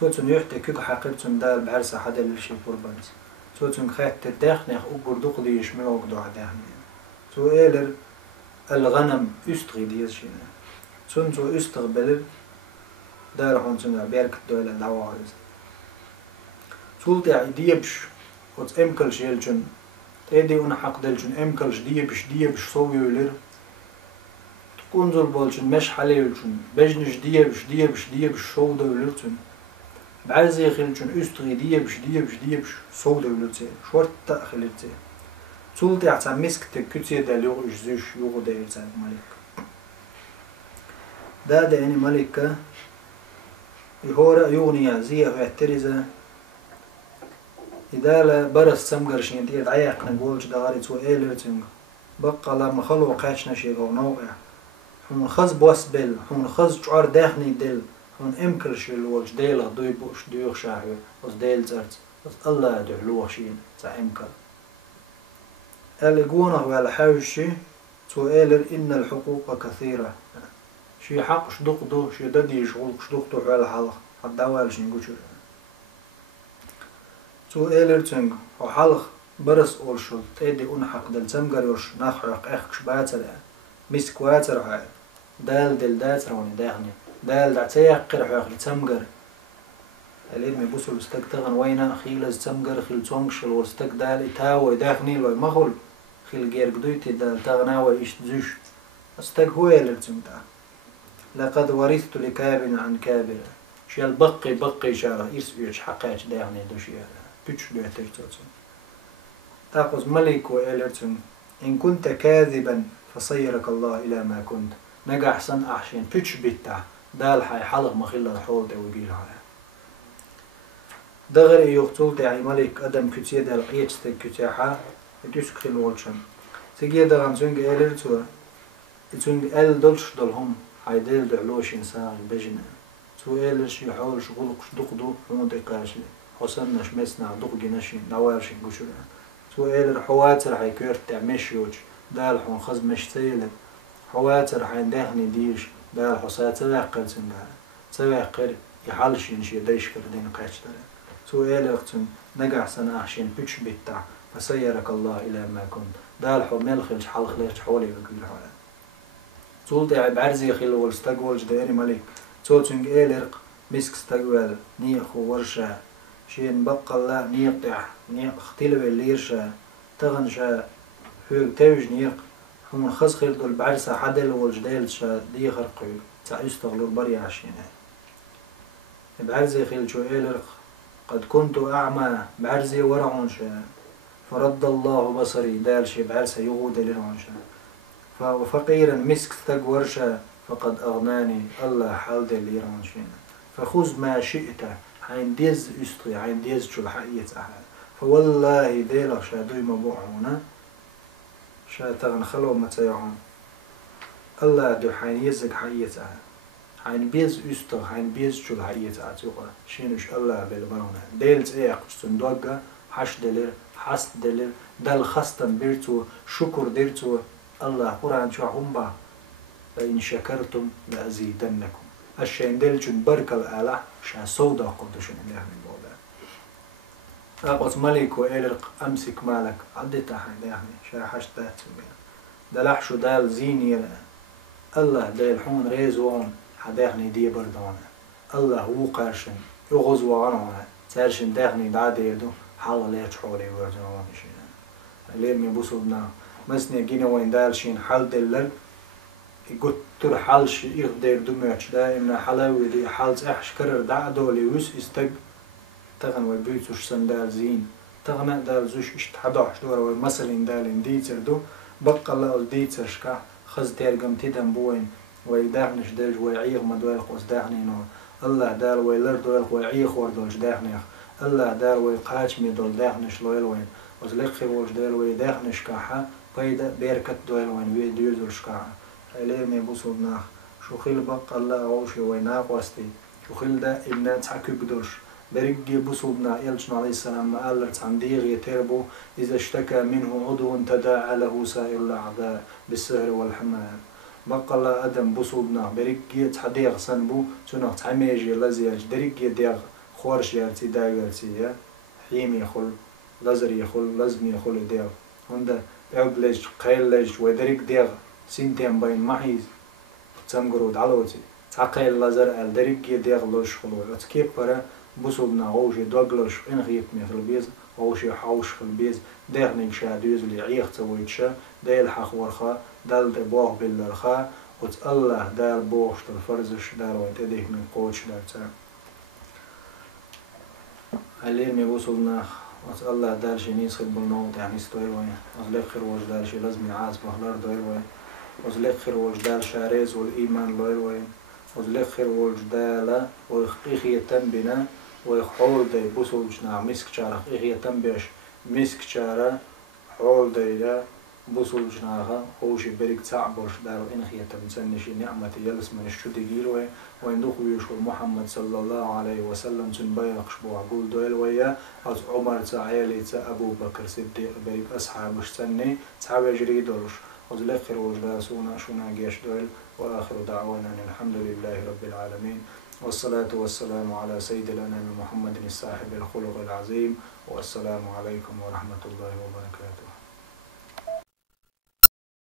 توتن يحتى كيك حقيقتن دال بعرسة حدا للشيء قربانس توتن خيط تدخنخ أقول دوق دي يشمعوك دو عداهن سؤال الغنم أستغي دي شيء تنتو أستغبل دار حونسنا بيرك دولة دعوارز سولتي ديبش وت امكل شيلجن تيدي اون حق دلجن امكلش ديبش صوبي ولير تكونزل بولجن مش حليلجن بجنش ديبش شو دولرتن بعزي خلجن استغي ديبش صو دولرتن شورت تأخلتن سولتي عتام مسكتك كتير داليوغ اجزيش يوغو دايل تاعك ملك دا يعني ملكة يهورا يغني زيه ويعترزة إذا برس سمقرشين تير دعيق نقولش دغاري تو إيلرتنغ بقى لما خلو قاشنا شيغو نوغع هون خز بوس بل هون خز جعار داخني دل هون امكل شيل والج ديلا دوي بوش دويخ شاحوي وز ديل زرت وز الله دعلوه شين تا امكل ألقونه وعلى حاوشي تو إيلر إن الحقوق كثيرة شي حق شدقدو شي ددي يشغل شدقدو على حلق الدوال شي نقول تو إيلرتنغ وحلق برس أولشل تيدي أنحق دل زمقريوش نخرق إخكش باتر مسك واتر هاي دال دل داتر وني داغني دال دعتيق قرح يخلي تمقر الإرمي بوسل استك تغن وينا خيلز تمقر خيل تونغشل واستك دال إتاوي داغني لوي مغل خيل جير قدويتي دال تغناوي إشت زوش استك هو إيلرتنغ دا لقد ورثت لكابن عن كابر شيال بقي شارة إرسويش حقاش داغني دوشي بيتش دوحترتوتن تاقوز ملك وإيلرتن إن كنت كاذبا فصيرك الله إلى ما كنت نجا أحسن أحشين بيتش بيتا دال حي حلق مخيل الحول ده وقيل على دغر يقتل تعي ملك أدم كتير دال قيتستك كتيحا يتوسك في الولشن تجي دغن زنج إيلرتو زنج إل دلش دلهم هاي ديل دعلوش إنسان بجنة تو إيلرش يحاول شغلك شدقدو ومدي قاشلي حسن نشمسنا دقجي نشين نوارشين قشرة تو إيلر حواتر حي كيرت تعمشيوش دال حون خز مشتيلة حواتر حي داخني ديش دال حسات سواقر سنبها سواقر يحلشين شي ديش كردين قاشتر تو إيلر تن نقع سنة أحشين بيتش بيتع فسيرك الله إلى ما كنت دال حو ملخلش حلخليش حولي وكيل حوالي تولتي بعرزي خيل والستقولش دايري ملك تو تنج إيلر مسك استقبل نيخو ورشا شين بقى لا نيقع اختلف الليرشا تغنشا هو تاوج نيق هم خز خير دول بعرسا حدل والجدال شا دي خرقو تا يستغلوا بري عشين بعرزي خيل شو إيلرق قد كنت أعمى بعرزي ورعنشا فرد الله بصري دال شي بعرسا يغود لرعنشا ففقيرا مسك ثق ورشا فقد أغناني الله حال دل لرعنشين فخذ ما شئت عين ديز استري عين ديز شو الحقيقة أحد فوالله ديلا شادوي مبوعونا شاتغن خلو متاعون الله دو حين يزق حقيقة أحد عين بيز استر عين بيز شو الحقيقة أحد شينوش الله بالبرونا ديلت إيه صندوقة حش دلير حس دلير دل خستن بيرتو شكر ديرتو الله قرآن شو عمبا لئن شكرتم لأزيدنكم الشين دلجن برك الآلة شان سودا قدشن الله من بولا أقوت ملك وإلق أمسك مالك عدت أحد يعني شا حشتات دلح شو دال زيني الله دال حون ريزوان حداخني دي بردوانا الله هو قارشن يغزو عنونا تارشن داخني دعاد يدو حالا ليش حولي ورجوان شينا لير من بوصلنا مسني جينا وين دالشين حال دلل يقول تر حالش يقدر دميش دائما حلاوي دي حالز أحش كرر دعدولي وس يستق تغن وبيتوش سندال زين تغن دال زوش اشتحدوش دورة والمثلين دال انديتر دو بقى الله الديتر شكا خز تيرقم تيدن بوين ويداغنش دالج ويعيغ مدوالق وزداغنينو الله دال ويلر دوالق ويعيغ وردولج داغنيخ الله دال ويقاش ميدول داغنش لويلوين وزلقخي وولج دال ويداغنش كاحا بيدا بيركت دوالوين ويديوزل شكاحا إليمي بوصلناخ شو خيل بقى الله عوشي ويناق وستي شو خيل دا إبنات حكي بدوش برقي بوصلنا يلجن عليه السلام ما قالت عن ديغ يتربو إذا اشتكى منه عضو تداعى له سائر الأعضاء بالسهر والحمام بقى الله أدم بوصلنا برقي تحديغ سنبو تنق تعميجي لزياج درقي ديغ خورش يارتي داغ يارتي حيم يخل لزر يخل لزم يخل ديغ هندا يقلج قيل لج ودرق ديغ سنتين بين محيز تمقرود علوتي عقل لازر الدريك يديغلوش خلوه اتكيب برا بوصلنا غوشي دوغلوش إن غيب مثل بيز غوشي حوش في البيز ديغنين شادوز اللي عيخ تويتشا ديل حق ورخا دال دبوغ بالرخا وت الله دال بوغش الفرزش دال ويتديك من قوتش دال تا الليل مي وصلنا وت الله دال شي نيس خد بالنوت يعني ستويل وين أزليق خير وش دال شي لازم يعاز بهلار دويل وين أزليق خير وش دال شاريز والإيمان لويل وين أزليق خير وش دال ويخقيخ يتنبنا ويخول داي بوصلشنا مسك شارخ إيه يتنبش مسك شارة حول دايلا بوصلشناها خوشي بريك تعبوش دارو إن خيتا بنسنشي نعمة يلس من الشدقير وين دخو يشور محمد صلى الله عليه وسلم تنبيق شبوع قول دويل ويا أز عمر تعالي أبو بكر صديق بريك أصحاب سني صحاب يجري دورش وزلق خير وجدا سونا شونا جيش دويل وآخر دعوانا الحمد لله رب العالمين والصلاة والسلام على سيد الأنام محمد الصاحب الخلق العظيم والسلام عليكم ورحمة الله وبركاته.